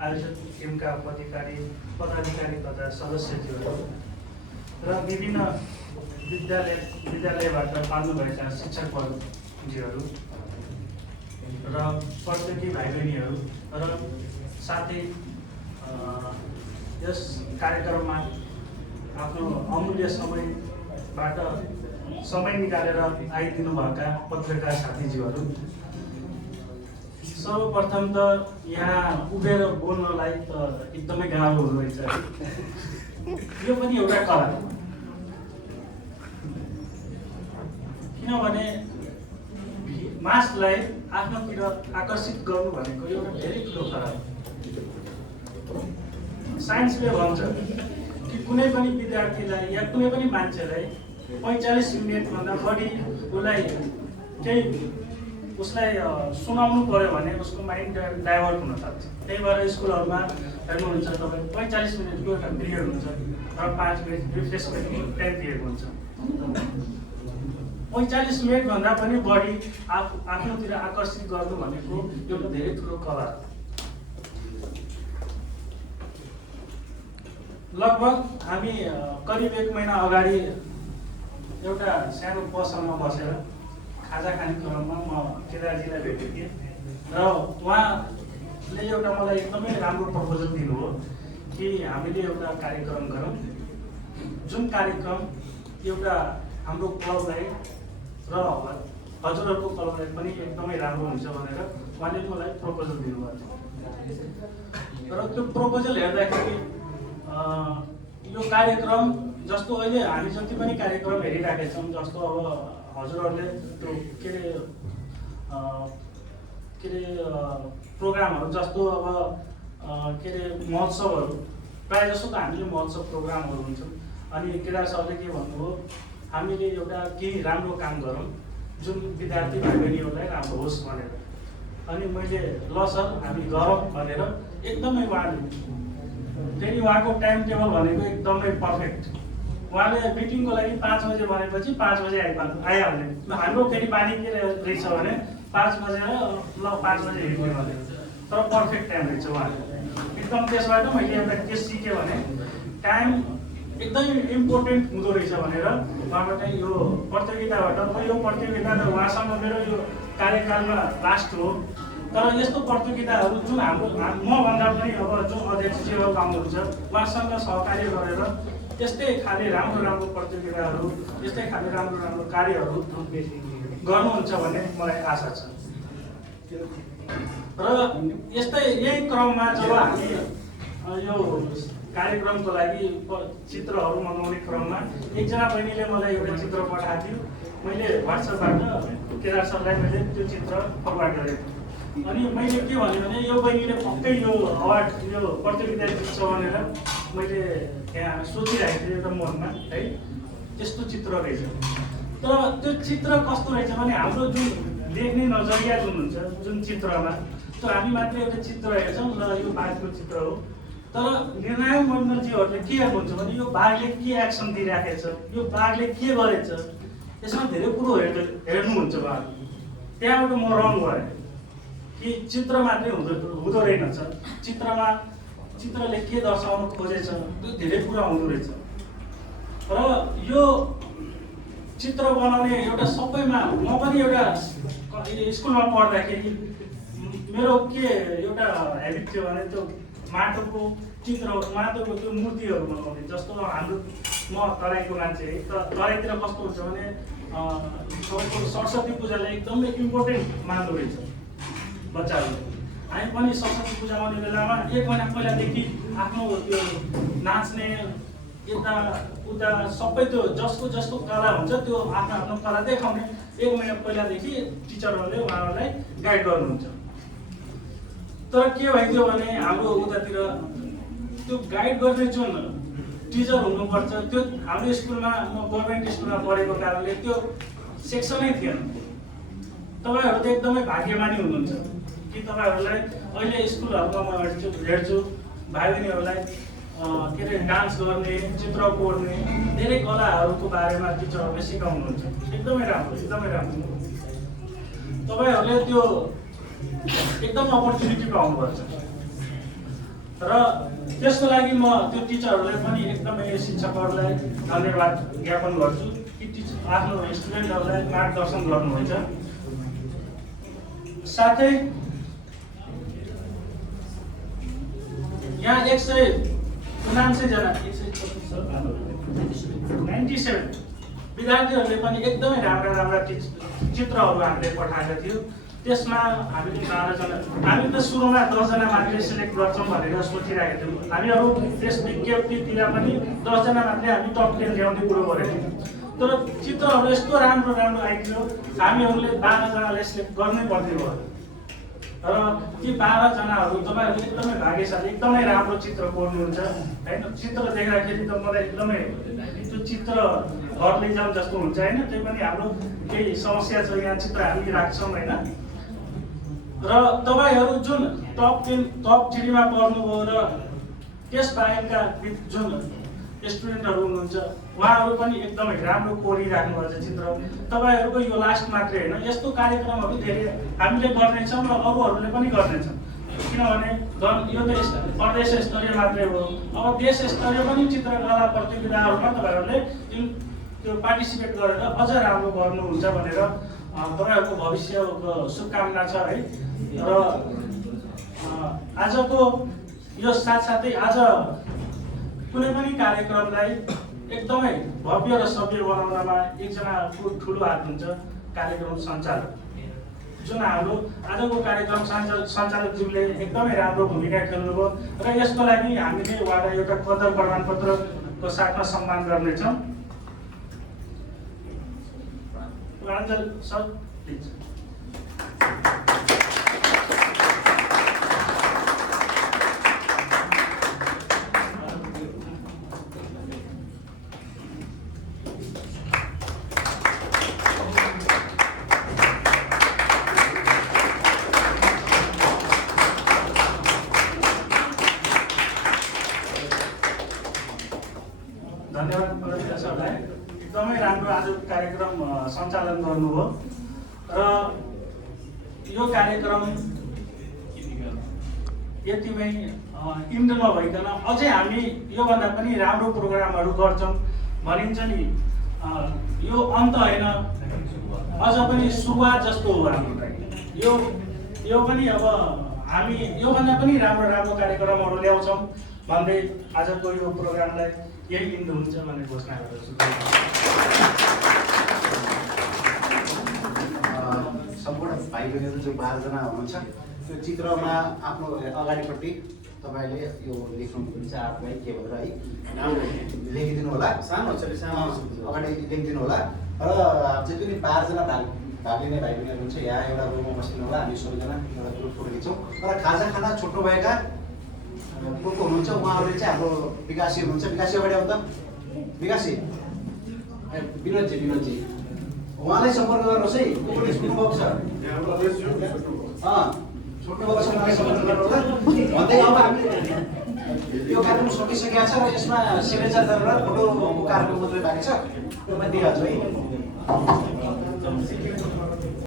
आयोजक टिमका पदाधिकारी तथा सदस्यज्यूहरू र विभिन्न विद्यालयबाट पाल्नुभएका शिक्षकवर्गज्यूहरू र प्रतियोगी भाइ बहिनीहरू र साथै यस कार्यक्रममा आफ्नो अमूल्य समय निकालेर आइदिनुभएका पत्रकार साथीज्यूहरू, सर्वप्रथम त यहाँ उभिएर बोल्नलाई त एकदमै गाह्रो हुँदो रहेछ। यो पनि एउटा कला, किनभने मासलाई आफ्नोतिर आकर्षित गर्नु भनेको एउटा धेरै ठुलो कला हो। साइन्सले भन्छ कि कुनै पनि विद्यार्थीलाई या कुनै पनि मान्छेलाई 45 मिनटभन्दा बढी उसलाई सुनाउनु पर्यो भने उसको माइन्ड डाइभर्ट हुन सक्छ। त्यही भएर स्कुलहरूमा हेर्नुहुन्छ तपाईँ 45 मिनटको एउटा पिरियड हुन्छ र 5 मिनट रिफ्रेसमेन्टको टाइम दिएको हुन्छ। 45 मिनटभन्दा पनि बढी आफ्नोतिर आकर्षित गर्नु भनेको एउटा धेरै ठुलो कला हो। लगभग हामी करिब 1 महिना अगाडि एउटा सानो पसलमा बसेर खाजा खाने क्रममा म केदारजीलाई भेटेको थिएँ र उहाँले एउटा मलाई एकदमै राम्रो प्रपोजल दिनुभयो कि हामीले एउटा कार्यक्रम गरौँ, जुन कार्यक्रम एउटा हाम्रो क्लबलाई र हजुरहरूको क्लबलाई पनि एकदमै राम्रो हुन्छ भनेर उहाँले मलाई प्रपोजल दिनुभएको थियो। र त्यो प्रपोजल हेर्दाखेरि यो कार्यक्रम जस्तो अहिले हामी जति पनि कार्यक्रम हेरिराखेका छौँ, जस्तो अब हजुरहरूले त्यो के अरे प्रोग्रामहरू जस्तो अब के अरे महोत्सवहरू प्रायः जस्तो त हामीले महोत्सव प्रोग्रामहरू हुन्छ। अनि केदार सरले के भन्नुभयो, हामीले एउटा केही राम्रो काम गरौँ जुन विद्यार्थी भाइ बहिनीहरूलाई राम्रो होस् भनेर। अनि मैले ल सर हामी गरौँ भनेर एकदमै उहाँले फेरि उहाँको टाइम टेबल भनेको एकदमै पर्फेक्ट। उहाँले मिटिङको लागि 5 बजे भनेपछि 5 बजे आइहाल्ने। हाम्रो फेरि बानी के रहेछ भने 5 बजेर ल 5 बजे हिँड्ने भने, तर पर्फेक्ट टाइम रहेछ उहाँले एकदम। त्यसबाट मैले एउटा के सिकेँ भने टाइम एकदमै इम्पोर्टेन्ट हुँदो रहेछ भनेर उहाँबाट यो प्रतियोगिताबाट। म यो प्रतियोगिता त उहाँसँग मेरो यो कार्यकालमा लास्ट हो, तर यस्तो प्रतियोगिताहरू जुन हाम्रो मभन्दा पनि अब जुन अध्यक्षज्यूहरू आउनुहुन्छ उहाँसँग सहकार्य गरेर यस्तै खाले राम्रो राम्रो प्रतियोगिताहरू, यस्तै खाले राम्रो राम्रो कार्यहरू गर्नुहुन्छ भन्ने मलाई आशा छ। र यस्तै यही क्रममा जब हामी यो कार्यक्रमको लागि चित्रहरू मगाउने क्रममा एकजना बहिनीले मलाई एउटा चित्र पठाएको थियो। मैले व्हाट्सएपबाट केदार सरलाई मैले त्यो चित्र फरवार्ड गरेको। अनि मैले के भने यो बहिनीले पक्कै यो अवार्ड यो प्रतियोगिता जित्छ भनेर मैले त्यहाँ सोचिरहेको थिएँ एउटा मनमा है, त्यस्तो चित्र रहेछ। तर त्यो चित्र कस्तो रहेछ भने हाम्रो जुन देख्ने नजरिया जुन हुन्छ जुन चित्रमा, त्यो हामी मात्रै एउटा चित्र हेर्छौँ र यो बाघको चित्र हो। तर निर्णायक मण्डलजीहरूले के हेर्नुहुन्छ भने यो बाघले के एक्सन दिइराखेको छ, यो बाघले के गरेछ, यसमा धेरै कुरो हेर्नुहुन्छ उहाँहरू। त्यहाँबाट म रङ भएँ कि चित्र मात्रै हुँदो रहेनछ, चित्रले के दर्शाउन खोजेछ त्यो धेरै कुरा हुँदो रहेछ। र यो चित्र बनाउने एउटा सबैमा म पनि एउटा स्कुलमा पढ्दाखेरि मेरो के एउटा हेबिट थियो भने त्यो माटोको चित्रहरू, माटोको त्यो मूर्तिहरू बनाउने। जस्तो हाम्रो म तराईको मान्छे है, तराईतिर कस्तो हुन्छ भने सरस्वती पूजालाई एकदमै इम्पोर्टेन्ट मान्दो रहेछ बच्चाहरूले। हामी पनि सरस्वती पूजा आउने बेलामा 1 महिना पहिलादेखि आफ्नो त्यो नाच्ने यता उता सबै त्यो जसको जस्तो कला हुन्छ त्यो आफ्नो आफ्नो कला देखाउने 1 महिना पहिलादेखि टिचरहरूले उहाँहरूलाई गाइड गर्नुहुन्छ। तर के भइदियो भने हाम्रो उतातिर त्यो गाइड गर्ने जुन टिचर हुनुपर्छ त्यो हाम्रो स्कुलमा, म गभर्मेन्ट स्कुलमा पढेको कारणले त्यो सेक्सनै थिएन। तपाईँहरू त एकदमै भाग्यमानी हुनुहुन्छ कि तपाईँहरूलाई अहिले स्कुलहरूमा म हेर्छु भाइ बहिनीहरूलाई के अरे डान्स गर्ने, चित्र कोर्ने, धेरै कलाहरूको बारेमा टिचरहरूले सिकाउनुहुन्छ। एकदमै राम्रो, एकदमै राम्रो। तपाईँहरूले त्यो एकदम अपर्च्युनिटी पाउनुपर्छ। र त्यसको लागि म त्यो टिचरहरूलाई पनि एकदमै शिक्षकहरूलाई धन्यवाद ज्ञापन गर्छु कि आफ्नो स्टुडेन्टहरूलाई मार्गदर्शन गर्नुहुन्छ। साथै यहाँ 179 जना 97 विद्यार्थीहरूले पनि एकदमै राम्रा चित्रहरू हामीले पठाएको थियो। त्यसमा हामीले 12 जना, हामी त सुरुमा 10 जना मात्रै सिलेक्ट गर्छौँ भनेर सोचिरहेको थियौँ। हामीहरू त्यस विज्ञप्तितिर पनि 10 जना मात्रै हामी टप 10 ल्याउने कुरो गरेको थियौँ। तर चित्रहरू यस्तो राम्रो आइदियो, हामीहरूले 12 जनालाई सिलेक्ट गर्नै पर्ने भयो। र ती 12 जनाहरू तपाईँहरू एकदमै भाग्यशाली, एकदमै राम्रो चित्र कोर्नुहुन्छ होइन। चित्र देख्दाखेरि त मलाई एकदमै त्यो चित्र घर लैजाउँ जस्तो हुन्छ होइन। त्यही पनि हाम्रो केही समस्या छ, यहाँ चित्र हामी राख्छौँ होइन। र तपाईँहरू जुन टप 3 मा पढ्नुभयो र त्यसबाहेकका जुन स्टुडेन्टहरू हुनुहुन्छ उहाँहरू पनि एकदमै राम्रो कोरिराख्नु भएको छ चित्र। तपाईँहरूको यो लास्ट मात्रै होइन, यस्तो कार्यक्रमहरू धेरै हामीले गर्नेछौँ र अरूहरूले पनि गर्नेछौँ। किनभने यो त प्रदेश स्तरीय मात्रै हो, अब देश स्तरीय पनि चित्रकला प्रतियोगिताहरूमा तपाईँहरूले त्यो पार्टिसिपेट गरेर अझ राम्रो गर्नुहुन्छ भनेर तपाईँहरूको भविष्यको शुभकामना छ है। र आजको यो साथसाथै आज कुनै पनि कार्यक्रमलाई एकदमै भव्य र सभ्य बनाउनमा एकजना ठुलो हात हुन्छ कार्यक्रम सञ्चालक, जुन हाम्रो आजको कार्यक्रम सञ्चालकज्यूले एकदमै राम्रो भूमिका खेल्नुभयो र यसको लागि हामीले उहाँलाई एउटा कदर प्रमाणपत्रको साथमा सम्मान गर्नेछौँ। Pranjal sir please. धन्यवाद प्रवीण सरलाई, एकदमै राम्रो आज कार्यक्रम सञ्चालन गर्नुभयो र यो कार्यक्रम यतिमै इन्ड नभइकन अझै हामी योभन्दा पनि राम्रो प्रोग्रामहरू गर्छौँ भनिन्छ नि, यो अन्त होइन, अझ पनि सुरुवात जस्तो हो हाम्रो लागि। यो पनि अब हामी योभन्दा पनि राम्रो राम्रो कार्यक्रमहरू ल्याउँछौँ भन्दै आजको यो प्रोग्रामलाई यही इन्ड हुन्छ भन्ने घोषणा गर्दछु। सम्पूर्ण भाइ बहिनीहरू जो 12 जना हुनुहुन्छ, त्यो चित्रमा आफ्नो अगाडिपट्टि तपाईँले यो लेख्नुहुन्छ आफूलाई के भनेर है, नाम लेखिदिनु होला। सानो अक्षरले सानो अगाडि लेखिदिनु होला। र जति पनि 12 जना भाग लिने भाइ बहिनीहरू हुन्छ, यहाँ एउटा रुममा बसिदिनु होला। हामी सबैजना एउटा ग्रुप फोटो खिच्छौँ र खाजा खाना छुट्नु भएका को हुनुहुन्छ उहाँहरूले चाहिँ हाम्रो विकासी हुनुहुन्छ। विकासी अगाडि आउनु त, विकासी विनोदजी उहाँलाई सम्पर्क गर्नुहोस् है। कोही सुन्नुभएको छ? छोड्नुभएको छ, उहाँलाई सम्पर्क गर्नु होला भन्दै अब हामी यो कार्यक्रम सकिसकेको छ र यसमा सिग्नेचर गरेर फोटोको कार्यक्रम मात्रै बाँकी छ, त्यसमा दिइहाल्छु है।